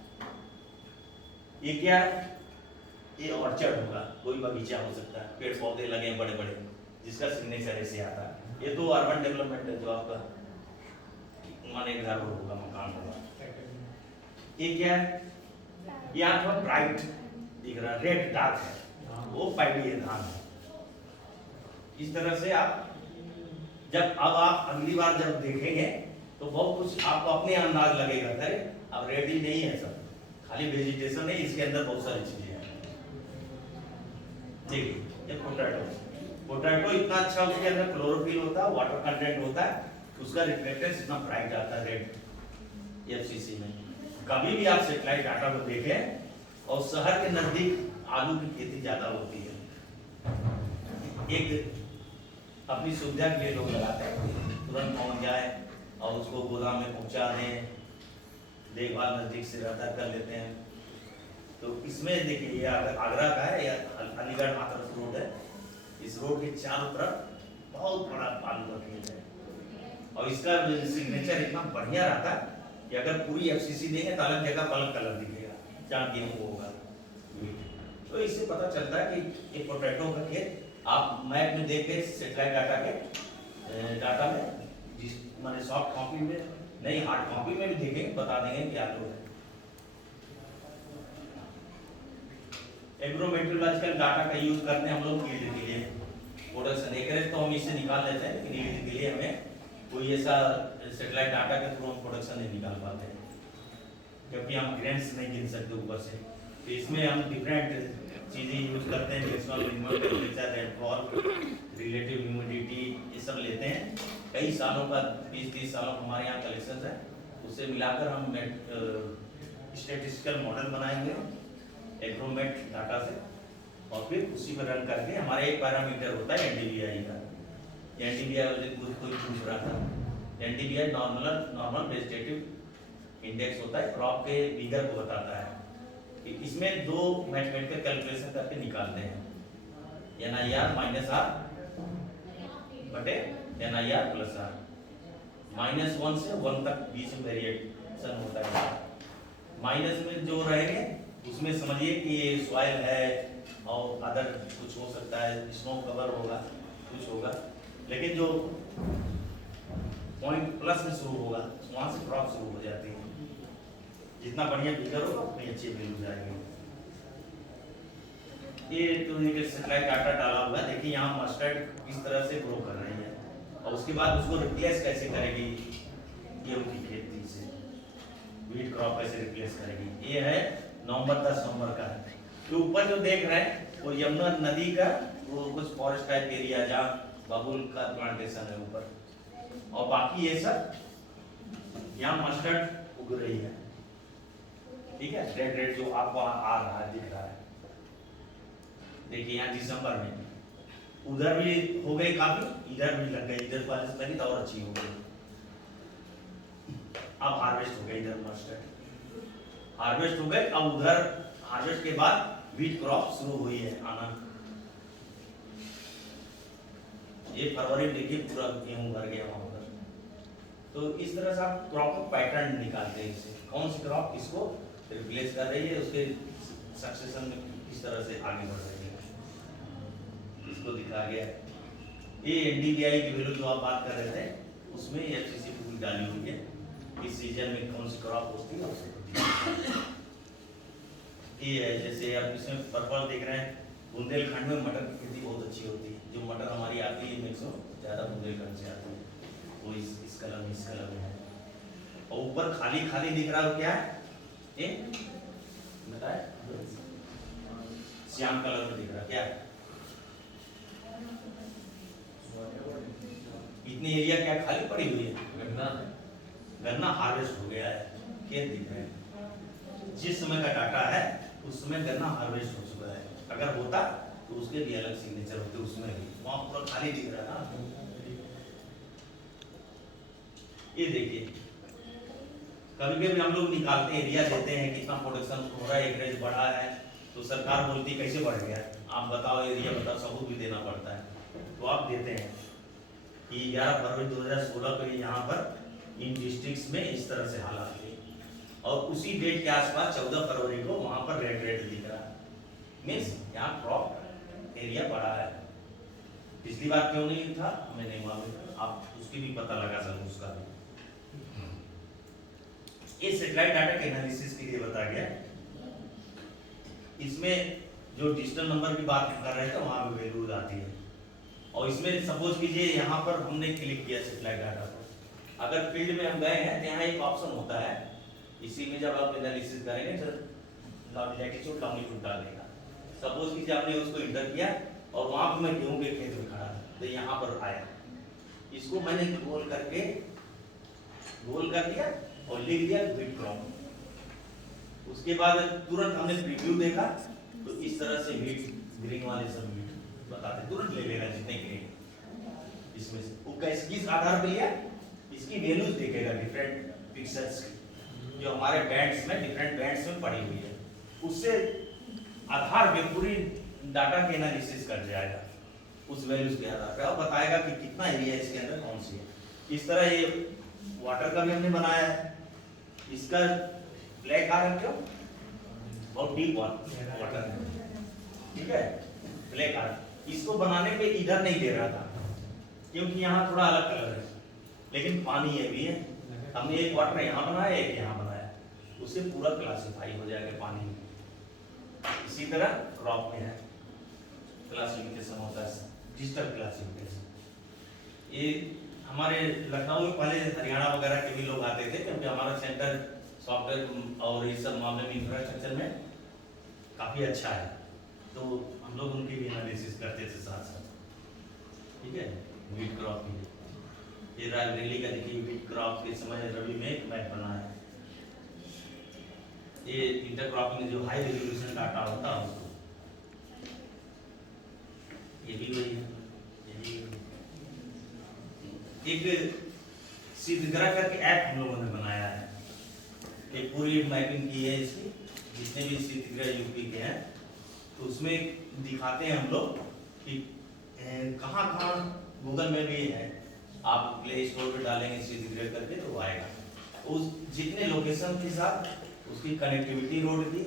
ये क्या है, ये ऑर्चर्ड होगा, कोई बगीचा हो सकता है, पेड़ पौधे लगे बड़े बड़े, जिसका सिग्नेचर ऐसे आता है। ये तो अर्बन डेवलपमेंट है, जो आपका माने घर होगा, मकान होगा। ये क्या है, ये आपका ब्राइट दिख रहा है, रेड डार्क है, वो पैडी है, धान है। इस तरह से आप जब अब आप अगली बार जब देखेंगे तो बहुत कुछ आपको अपने अंदाज लगेगा, अरे अब रेडी नहीं है सब, खाली वेजिटेशन है, इसके अंदर बहुत सारी चीजें हैं। देखिए ये पोटैटो इतना अच्छा, उसके अंदर क्लोरोफिल होता है, वाटर कंटेंट होता है, उसका रिफ्लेक्टेंस इतना ब्राइट आता है रेड एफसीसी में। कभी भी आप सेटेलाइट डाटा को देखें, और शहर के नजदीक आलू की खेती ज्यादा होती है, एक अपनी सुविधा के लिए लोग लगाते हैं, तुरंत पहुंच जाए और उसको गोदाम में पहुंचा दें, देखभाल नजदीक से रहता कर लेते हैं। तो इसमें देखिए ये आगरा का है, या अलीगढ़ हाथरस रोड है, इस रोड के चारों तरफ बहुत बड़ा आलू का खेत है, और इसका सिग्नेचर इतना बढ़िया रहता है कि अगर पूरी एफसीसी देंगे तो अलग जगह अलग कलर दिखेगा, जहाँ गेहूँ होगा। तो इससे पता चलता है कि ये पोटैटो का खेत आप मैप में देख के सेटेलाइट डाटा में जिस माने सॉफ्ट कॉपी में नहीं, हार्ड कॉपी में भी देखेंगे, बता देंगे क्या आलू है। एग्रोमेट्रोलॉजिकल डाटा का यूज करते हैं हम लोग फील्ड के लिए, प्रोडक्शन एकरेज तो हम इससे निकाल लेते हैं, लेकिन यील्ड के लिए हमें कोई ऐसा सैटेलाइट डाटा के थ्रू हम प्रोडक्शन नहीं निकाल पाते हैं, जबकि हम ग्रेन्स नहीं गिन सकते ऊपर से। तो इसमें हम डिफरेंट चीज़ें यूज करते हैं, maximum minimum temperature, rainfall, relative humidity, ये सब लेते हैं। कई सालों का 20-30 सालों का हमारे यहाँ कलेक्शन है, उससे मिलाकर हम स्टैटिस्टिकल मॉडल बनाएंगे एग्रोमेट डाटा से, और फिर उसी पर रन करके हमारा एक पैरामीटर होता है NDVI का। NDVI कोई पूछ रहा था, NDVI नॉर्मल वेजिटेटिव इंडेक्स होता है, क्रॉप के विगर को बताता है। कि इसमें दो मैथमेटिकल कैलकुलेशन करके निकालते हैं, NIR माइनस R बटे NIR प्लस R। -1 से 1 तक बीच में वेरिएशन होता है। माइनस में जो रहेंगे उसमें समझिए कि ये सॉइल है और अदर कुछ हो सकता है, स्नो कवर होगा, कुछ होगा, लेकिन जो पॉइंट प्लस में शुरू होगा वहाँ से क्रॉप शुरू हो जाती है। जितना बढ़िया फिगर होगा उतनी अच्छी वैल्यू जाएगी। ये तो एक सैटेलाइट डाटा डाला हुआ है, देखिए यहाँ मस्टर्ड किस तरह से ग्रो कर रही है, और उसके बाद उसको रिप्लेस कैसे करेगी गेहूं की खेती से, व्हीट क्रॉप कैसे रिप्लेस करेगी। ये है नवंबर 10 नवंबर का है। तो ऊपर जो देख रहे हैं वो यमुना नदी का वो कुछ फॉरेस्ट टाइप एरिया जहाँ बबूल का प्लांटेशन है ऊपर, और बाकी ये सब यहाँ मस्टर्ड उग रही है, ठीक है। रेड जो आपको आ रहा है, दिख रहा है, देखिए यहाँ दिसंबर में उधर भी हो गई काफी, इधर भी लग गई, इधर वाले से लगी तो और अच्छी हो गई। अब हार्वेस्ट हो गई, इधर मस्टर्ड हार्वेस्ट हो गए, अब उधर हार्वेस्ट के बाद व्हीट क्रॉप शुरू हुई है आना। ये फरवरी देखिए पूरा गेहूं भर गया वहां पर। तो इस तरह से आप क्रॉप का पैटर्न निकालते हैं, इससे कौन सी क्रॉप किसको रिप्लेस कर रही है, उसके सक्सेशन में किस तरह से आगे बढ़ रही है, इसको दिखा गया। ये NDVI की वैल्यू जो आप बात कर रहे थे उसमें FCC पूरी डाली हुई है, इस सीजन में कौन सी क्रॉप होती है उसको। ये है जैसे आप इसमें पर्पल देख रहे हैं, बुंदेलखंड में मटर की खेती बहुत अच्छी होती है। जो मटर हमारी आती है मैक्सिमम ज़्यादा बुंदेलखंड से आती है, वो इस कलर में है। और ऊपर खाली खाली दिख रहा है क्या है, ये बताए श्याम कलर में दिख रहा क्या है, इतनी एरिया क्या खाली पड़ी हुई है, गन्ना हार्वेस्ट हो गया है, खेत दिख रहे हैं। जिस समय का डाटा है उस समय गन्ना हार्वेस्ट हो चुका है, अगर होता तो उसके भी अलग सिग्नेचर होते, उसमें भी वहां पूरा खाली दिख रहा है ना। ये देखिए कभी कभी हम लोग निकालते हैं, एरिया देते हैं कितना प्रोडक्शन हो रहा है, एकरेज बढ़ा है, तो सरकार बोलती कैसे बढ़ गया, आप बताओ, एरिया बताओ, सबूत भी देना पड़ता है। तो आप देते हैं कि 11 फरवरी 2016 को यहाँ पर इन डिस्ट्रिक्ट्स में इस तरह से हालात थे, और उसी डेट के आसपास 14 फरवरी को वहाँ पर रेड दिख रहा है, मीन्स यहाँ क्रॉप एरिया बढ़ा है। पिछली बार क्यों नहीं था हमें नहीं मालूम, आप उसकी भी पता लगा सकते उसका भी। ये सैटेलाइट डाटा के एनालिसिस के लिए बताया गया। इसमें जो डिजिटल नंबर की बात कर रहे थे वहाँ भी वैल्यूज आती है, और इसमें सपोज कीजिए यहाँ पर हमने क्लिक किया सैटेलाइट डाटा पर, अगर फील्ड में हम गए हैं तो यहाँ एक ऑप्शन होता है, इसी में जब आप एनालिसिस करेंगे तो लैटिट्यूड लॉन्गिट्यूड डाल देगा। सपोज कीजिए आपने उसको इंटर किया और वहाँ पर मैं गेहूँ के खेत में खड़ा था, तो यहाँ पर आया, इसको मैंने गोल कर दिया और लिख दिया व्हीट क्रॉप। उसके बाद तुरंत हमने प्रीव्यू देखा तो इस तरह से व्हीट ग्रीन वाले सब व्हीट बताते, तुरंत ले लेगा जितने ग्रीन इसमें से। वो किस आधार पर लिया, इसकी वैल्यूज देखेगा डिफरेंट पिक्चर्स की, जो हमारे बैंड्स में डिफरेंट बैंड्स में पड़ी हुई है, उससे आधार पे पूरी डाटा के एनालिसिस कर जाएगा उस वैल्यूज के आधार पे, और बताएगा कि कितना एरिया इसके अंदर कौन सी है। इस तरह ये वाटर का भी हमने बनाया है, इसका ब्लैक आ रहा क्यों, और डीप वाटर, ठीक है, ब्लैक आ। इसको बनाने पे इधर नहीं दे रहा था क्योंकि यहाँ थोड़ा अलग कलर है, लेकिन पानी ये भी है, हमने एक वाटर यहाँ बनाया एक यहाँ बनाया, उससे पूरा क्लासिफाई हो जाएगा पानी में। इसी तरह क्रॉप में है क्लासिफिकेशन होता है डिजिटल क्लासिफिकेशन। ये हमारे लखनऊ में पहले हरियाणा वगैरह के भी लोग आते थे, क्योंकि हमारा सेंटर सॉफ्टवेयर और इस सब मामले में इंफ्रास्ट्रक्चर में काफ़ी अच्छा है, तो हम लोग उनकी भी एनालिसिस करते थे साथ साथ। ठीक है, वीट क्रॉप की ये रायबरेली का देखिए, वीट क्रॉप के समय रबी में एक मैप बना है। ये इंटरक्रॉपिंग जो हाई रेजोल्यूशन डाटा होता है उसको, ये भी वही है। एक सीधग्रा करके ऐप हम लोगों ने बनाया है, एक पूरी मैपिंग की है इसकी, जितने भी सीधग्रा यूपी के हैं, तो उसमें दिखाते हैं हम लोग कि कहाँ कहाँ गूगल में भी है। आप प्ले स्टोर पे डालेंगे सीधग्रा करके तो वो आएगा, उस जितने लोकेशन के साथ उसकी कनेक्टिविटी रोड की,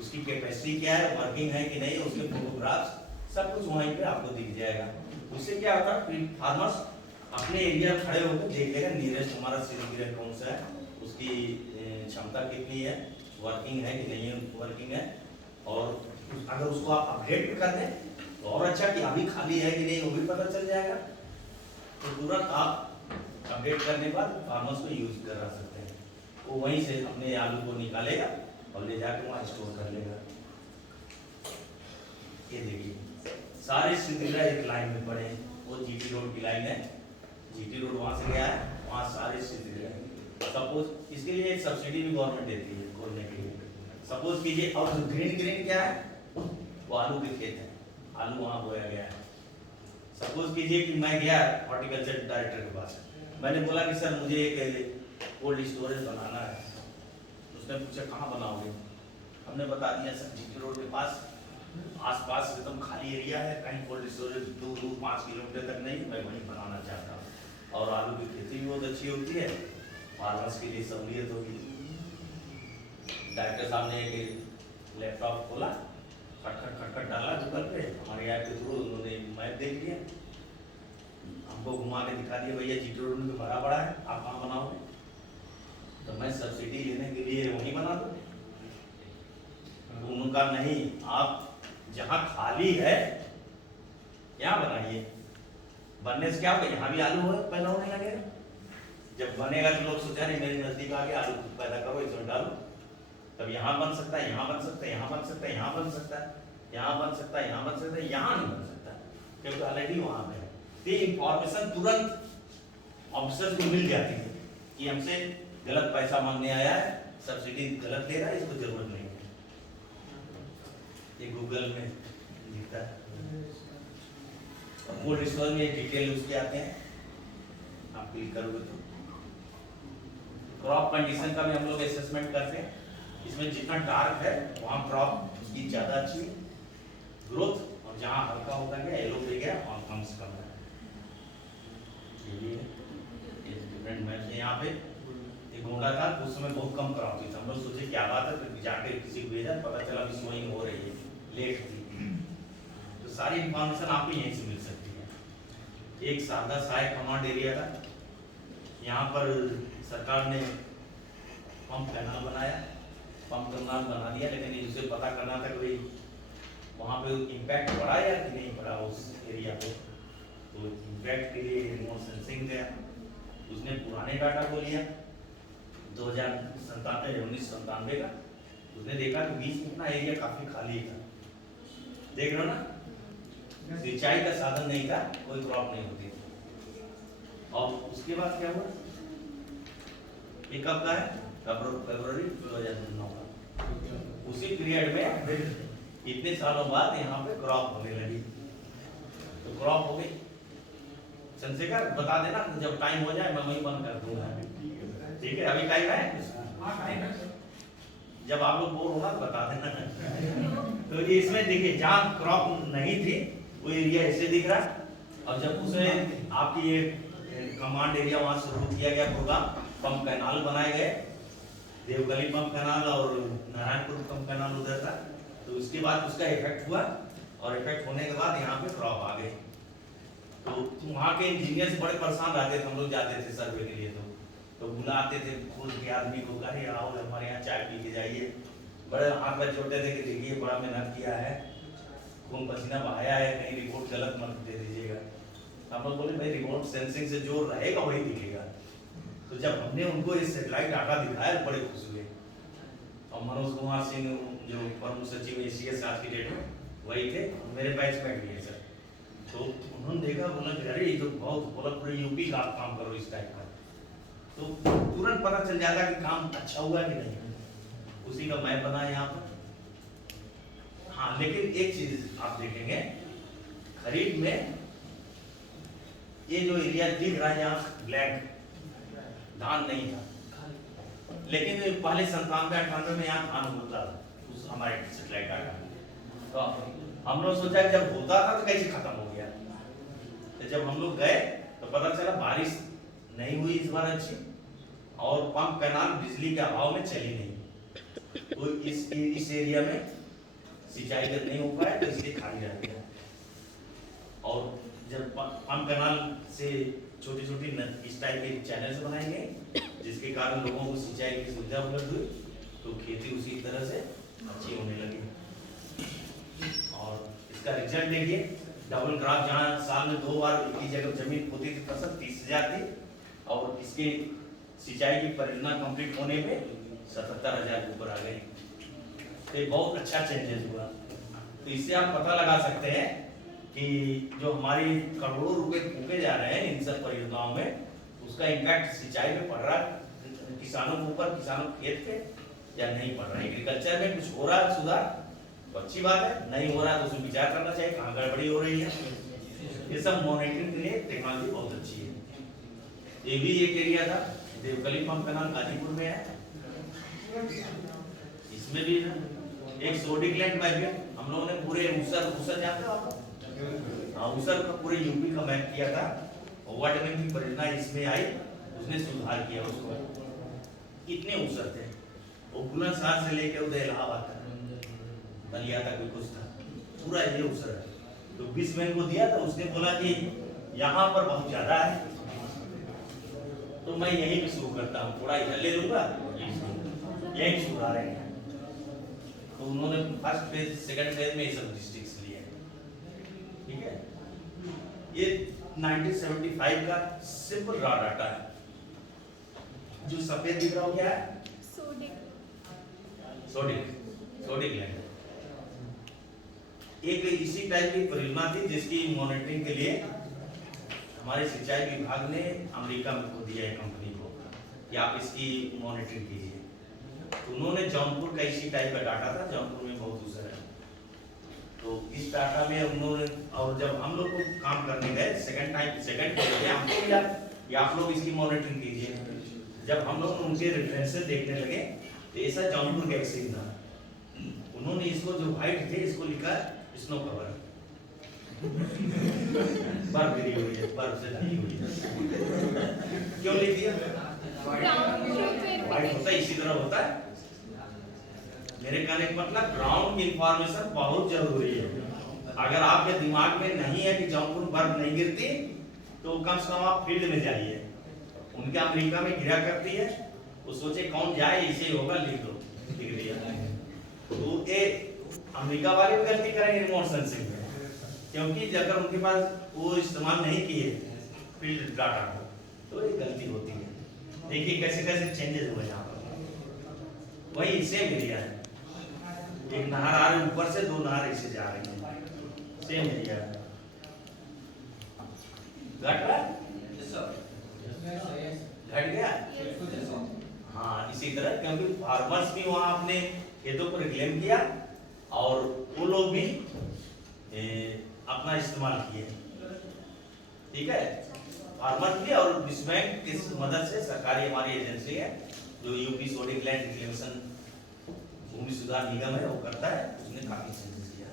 उसकी कैपेसिटी क्या है, वर्किंग है कि नहीं, उसके फोटोग्राफ्स सब कुछ वहीं पे आपको दिख जाएगा। उससे क्या होता है, फार्मर्स अपने एरिया में खड़े होकर देख लेगा नियरेस्ट हमारा सीधग्रा कौन सा है, उसकी क्षमता कितनी है, वर्किंग है कि नहीं वर्किंग है, और अगर उसको आप अपडेट भी कर दें तो और अच्छा कि अभी खाली है कि नहीं वो भी पता चल जाएगा। तो तुरंत आप अपडेट करने के बाद फार्मर्स को यूज करा सकते हैं, वो वहीं से अपने आलू को निकालेगा और ले जाकर वहाँ स्टोर कर लेगा। ये देखिए सारे सीधग्रा एक लाइन में पड़े हैं, वो जीटी रोड की लाइन है, जीटी रोड वहाँ से गया है, वहाँ सारे सीधग्रा है। सपोज इसके लिए एक सब्सिडी भी गवर्नमेंट देती है खोलने के लिए। सपोज कीजिए, और ग्रीन ग्रीन क्या है, वो आलू के खेत है, आलू वहाँ बोया गया है। सपोज कीजिए कि मैं गया हॉर्टिकल्चर डायरेक्टर के पास, मैंने बोला कि सर मुझे एक कोल्ड स्टोरेज बनाना है। उसने पूछा कहाँ बनाओगे, हमने बता दिया सर जीटी रोड के पास, आसपास एकदम खाली एरिया है, कहीं कोल्ड स्टोरेज दूर 5 किलोमीटर तक नहीं, मैं वहीं बनाना चाहता हूँ, और आलू की खेती भी बहुत अच्छी होती है, फार्मर्स के लिए सहूलियत होगी। डायरेक्टर साहब ने एक लैपटॉप खोला, खटखट डाला गूगल पे, हमारे ऐप के थ्रू उन्होंने मैप देख लिया, हमको घुमा के दिखा दिया, भैया जीटी रोड में बड़ा बड़ा है, आप कहाँ बनाओगे, तो मैं सब्सिडी लेने के लिए वहीं बना दूँ। उनका नहीं, आप जहाँ खाली है यहाँ बनाइए, बनने से क्या होगा, यहाँ भी आलू पैदा होने लगेगा। जब बनेगा तो लोग सोचा नहीं मेरे नजदीक आ गया, आलू पैदा करो इसमें डालो, तब यहाँ बन सकता है, यहाँ बन सकता है, यहाँ बन सकता है, यहाँ बन सकता है, यहाँ बन सकता है, यहाँ बन सकता है, यहाँ नहीं बन सकता, क्योंकि ऑलरेडी वहाँ पे है। तो ये इंफॉर्मेशन तुरंत ऑफिसर को मिल जाती है कि हमसे गलत पैसा मांगने आया है, सब्सिडी गलत ले रहा है, इसको जरूरत नहीं है। ये गूगल में दिखता है, कोल्ड स्टोर में डिटेल उसके आते हैं, आप क्लिक करोगे तो क्रॉप कंडीशन का भी हम लोग असेसमेंट करते हैं। इसमें जितना डार्क है वहाँ क्रॉप उसकी ज़्यादा अच्छी ग्रोथ, और जहाँ हल्का होता गया येलो पे गया वहाँ कम से कम है। ये डिफरेंट मैच है। यहाँ पे एक गोंडा था, उस समय बहुत कम क्रॉप थी, हम लोग सोचे क्या बात है, फिर जाके किसी को भेजा, पता चला भी सोइंग हो रही है, लेट थी। तो सारी इंफॉर्मेशन आपको यहीं से मिल सकती है। एक सादा सहायक कमांड एरिया था, यहाँ पर सरकार ने पंप कैनाल बनाया, पंप कैनाल बना दिया, लेकिन उसे पता करना था कि वहाँ पे इम्पैक्ट पड़ा या कि नहीं पड़ा उस एरिया पे। तो इम्पैक्ट के लिए रिमोट सेंसिंग गया, उसने पुराने डाटा को लिया 1997 का, उसने देखा कि बीच में इतना एरिया काफी खाली था, देख रहे हो ना, सिंचाई का साधन नहीं था, कोई क्रॉप नहीं होती थी। और उसके बाद क्या हुआ, ये कब का है, फरवरी 2009 का। उसी पीरियड में इतने सालों बाद यहाँ पे क्रॉप होने लगी, तो क्रॉप हो गई। चंद्रशेखर बता देना जब टाइम हो जाए, मैं वहीं बंद कर दूंगा, ठीक है? अभी टाइम है, जब आप लोग बोर होना तो बता देना। तो ये इसमें देखिए जहाँ क्रॉप नहीं थी वो एरिया ऐसे दिख रहा है, और जब उसमें आपकी ये कमांड एरिया वहाँ शुरू किया गया प्रोग्राम, पंप कैनाल बनाए गए, देवगली पंप कैनाल और नारायणपुर पंप कैनाल उधर था, तो उसके बाद उसका इफेक्ट हुआ, और इफेक्ट होने के बाद यहाँ पे क्रॉप आ गए। तो वहाँ के इंजीनियर्स बड़े परेशान रहते थे, हम लोग जाते थे सर्वे के लिए, तो बुलाते थे खुद के आदमी को, अरे आओ हमारे यहाँ चाय पी के जाइए, बड़े हाथ में छोटे थे कि देखिए बड़ा मेहनत किया है, खून पसीना बहाया है, कहीं रिपोर्ट गलत मत दे दीजिएगा। हम लोग बोले भाई रिमोट सेंसिंग से जो रहेगा वही दिखेगा। तो जब हमने उनको ये सेटेलाइट डाटा दिखाया बड़े खुश हुए। और मनोज कुमार सिंह जो प्रमुख सचिव एसीएस आज की डेट में वही थे, मेरे बैचमेट भी है सर। तो उन्होंने देखा, बोला कि अरे ये तो बहुत बोला पूरे यूपी का आप काम करो इस टाइप का। तो तुरंत पता चल जाता कि काम अच्छा हुआ कि नहीं। उसी का मैप बना यहाँ पर। हाँ, लेकिन एक चीज आप देखेंगे खरीद में ये जो एरिया दिख रहा है यहाँ ब्लैक, धान नहीं था, लेकिन पहले 97-98 में यहाँ धान होता था उस हमारे सेटेलाइट डाटा में। तो हम लोग सोचा कि जब होता था तो कैसे खत्म हो गया। तो जब हम लोग गए तो पता चला बारिश नहीं हुई इस बार अच्छी, और पंप कैनाल बिजली के अभाव में चली नहीं। तो इस एरिया में सिंचाई नहीं हो पाया, तो इसलिए खाली रह गया। और जब पंप कैनाल से छोटी छोटी इस टाइप के चैनल्स बनाएंगे जिसके कारण लोगों को सिंचाई की सुविधा उपलब्ध हुई, तो खेती उसी तरह से अच्छी होने लगी। और इसका रिजल्ट देखिए, डबल क्रॉप जहाँ साल में 2 बार एक ही जगह जमीन होती थी फसल 30,000 थी, और इसके सिंचाई की परियोजना कंप्लीट होने में 77,000 ऊपर आ गई। तो बहुत अच्छा चेंजेस हुआ। तो इससे आप पता लगा सकते हैं कि जो हमारी करोड़ों रुपए फूके जा रहे हैं इन सब परियोजनाओं में, उसका इम्पैक्ट सिंचाई में पड़ रहा है किसानों के ऊपर, किसानों के खेत पे, या नहीं पड़ रहा है। एग्रीकल्चर में कुछ हो रहा है सुधार तो अच्छी बात है, नहीं हो रहा है तो उसमें विचार करना चाहिए कहाँ गड़बड़ी हो रही है। ये सब मॉनिटरिंग के लिए टेक्नोलॉजी बहुत अच्छी है। ये भी एक एरिया था, देवकली पंप कैनाल गाजीपुर में है, इसमें भी एक सोडिक लैंड मैप है। हम लोगों ने पूरे उसर जानते हो आप? हाँ, उसर का पूरे यूपी का मैप किया था। वाटरमेन की परियोजना इसमें आई, उसने सुधार किया उसको। कितने उसर थे वो, बुलंदशहर से लेकर उधर इलाहाबाद तक, बलिया तक भी कुछ था, पूरा ये उसर है। तो बिस्मैन को दिया था, उसने बोला कि यहाँ पर बहुत ज्यादा है तो मैं यहीं पे शुरू करता हूँ, थोड़ा इधर ले लूंगा, यहीं सुधारेंगे। तो उन्होंने फर्स्ट फेज सेकंड फेज में ये सब डिस्ट्रिक्ट्स लिए। ठीक है, ये 1975 का सिंपल रॉ डाटा है। जो सफेद दिख रहा हो क्या है? Sodic land. एक इसी टाइप की परियोजना थी जिसकी मॉनिटरिंग के लिए हमारे सिंचाई विभाग ने अमेरिका में को दिया है कंपनी को कि आप इसकी मॉनिटरिंग कीजिए। तो उन्होंने जौनपुर का इसी टाइप का डाटा था, जौनपुर में बहुत दूसरा है। तो इस डाटा में उन्होंने, और जब हम लोग को काम करने गए सेकंड हमको मिला कि आप लोग इसकी मॉनिटरिंग कीजिए। जब हम लोग उनके रेफरेंसेस देखने लगे तो ऐसा जौनपुर का एक सीन था। उन्होंने इसको जो व्हाइट थे इसको लिखा स्नो कवर, बर्फ गिरी हुई है, बर्फ से ढकी हुई है। क्यों लिख दिया? व्हाइट होता है इसी तरह होता है। मेरे कहने का मतलब ग्राउंड की इंफॉर्मेशन बहुत जरूरी है। अगर आपके दिमाग में नहीं है कि जौनपुर बर्फ नहीं गिरती तो कम से कम आप फील्ड में जाइए। उनके अमेरिका में गिरा करती है, वो सोचे कौन जाए, इसे होगा, लिख दो, लिख दिया। तो ये अमेरिका वाले भी गलती करेंगे रिमोट सेंसिंग में, क्योंकि अगर उनके पास वो इस्तेमाल नहीं किए फील्ड डाटा को तो ये गलती होती है। देखिए कैसे कैसे चेंजेस हुए यहाँ पर। वही सेम एरिया है, एक नहर आ रही ऊपर से, 2 नहर ऐसे जा रही है, सेम एरिया है। घट गया। हाँ, इसी तरह, क्योंकि फार्मर्स भी वहाँ अपने खेतों को रिक्लेम किया और वो लोग भी अपना इस्तेमाल किए। ठीक है, फार्मर्स भी, और बिस्मैक की मदद से सरकारी हमारी एजेंसी है जो यूपी सोडिक लैंड रिक्लेमेशन भूमि सुधार निगम है वो करता है, उसने काफी चेंजेस किया।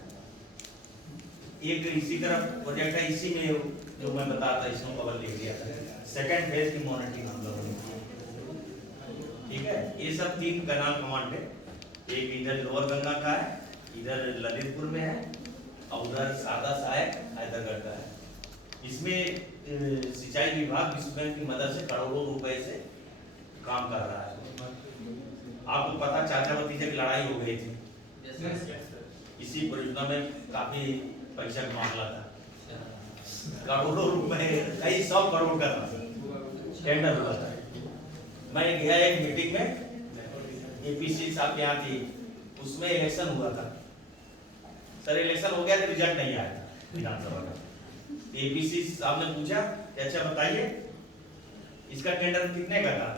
एक इसी तरह प्रोजेक्ट है, इसी में जो मैं बताता इसमें कवर लिख दिया था, सेकंड फेज की मॉनिटरिंग हम लोगों ने की। ठीक है, ये सब 3 कैनाल कमांड है। एक इधर लोअर गंगा का है, इधर ललितपुर में है, और उधर सादा सहायक हैदरगढ़ का है। इसमें सिंचाई विभाग विश्व बैंक की मदद से करोड़ों रुपए से काम कर रहा है। आपको पता चाचा भतीजे की लड़ाई हो गई थी, इसी परियोजना में काफी पैसा का मामला था, करोड़ों रुपए, कई 100 करोड़ का टेंडर हुआ था। मैं गया एक मीटिंग में, एपीसी साहब यहाँ थी, उसमें इलेक्शन हुआ था सर। इलेक्शन हो गया तो रिजल्ट नहीं आया विधानसभा का। एपीसी साहब ने पूछा कि अच्छा बताइए इसका टेंडर कितने का था,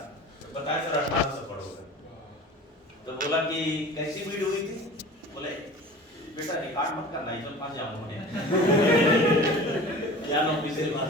तो बताया सर 1800 करोड़ का। तो बोला कि कैसी भीड़ हुई थी, बोले बेटा रिकॉर्ड मत करना, इसमें 5 जाम होने क्या ऑफिस से बात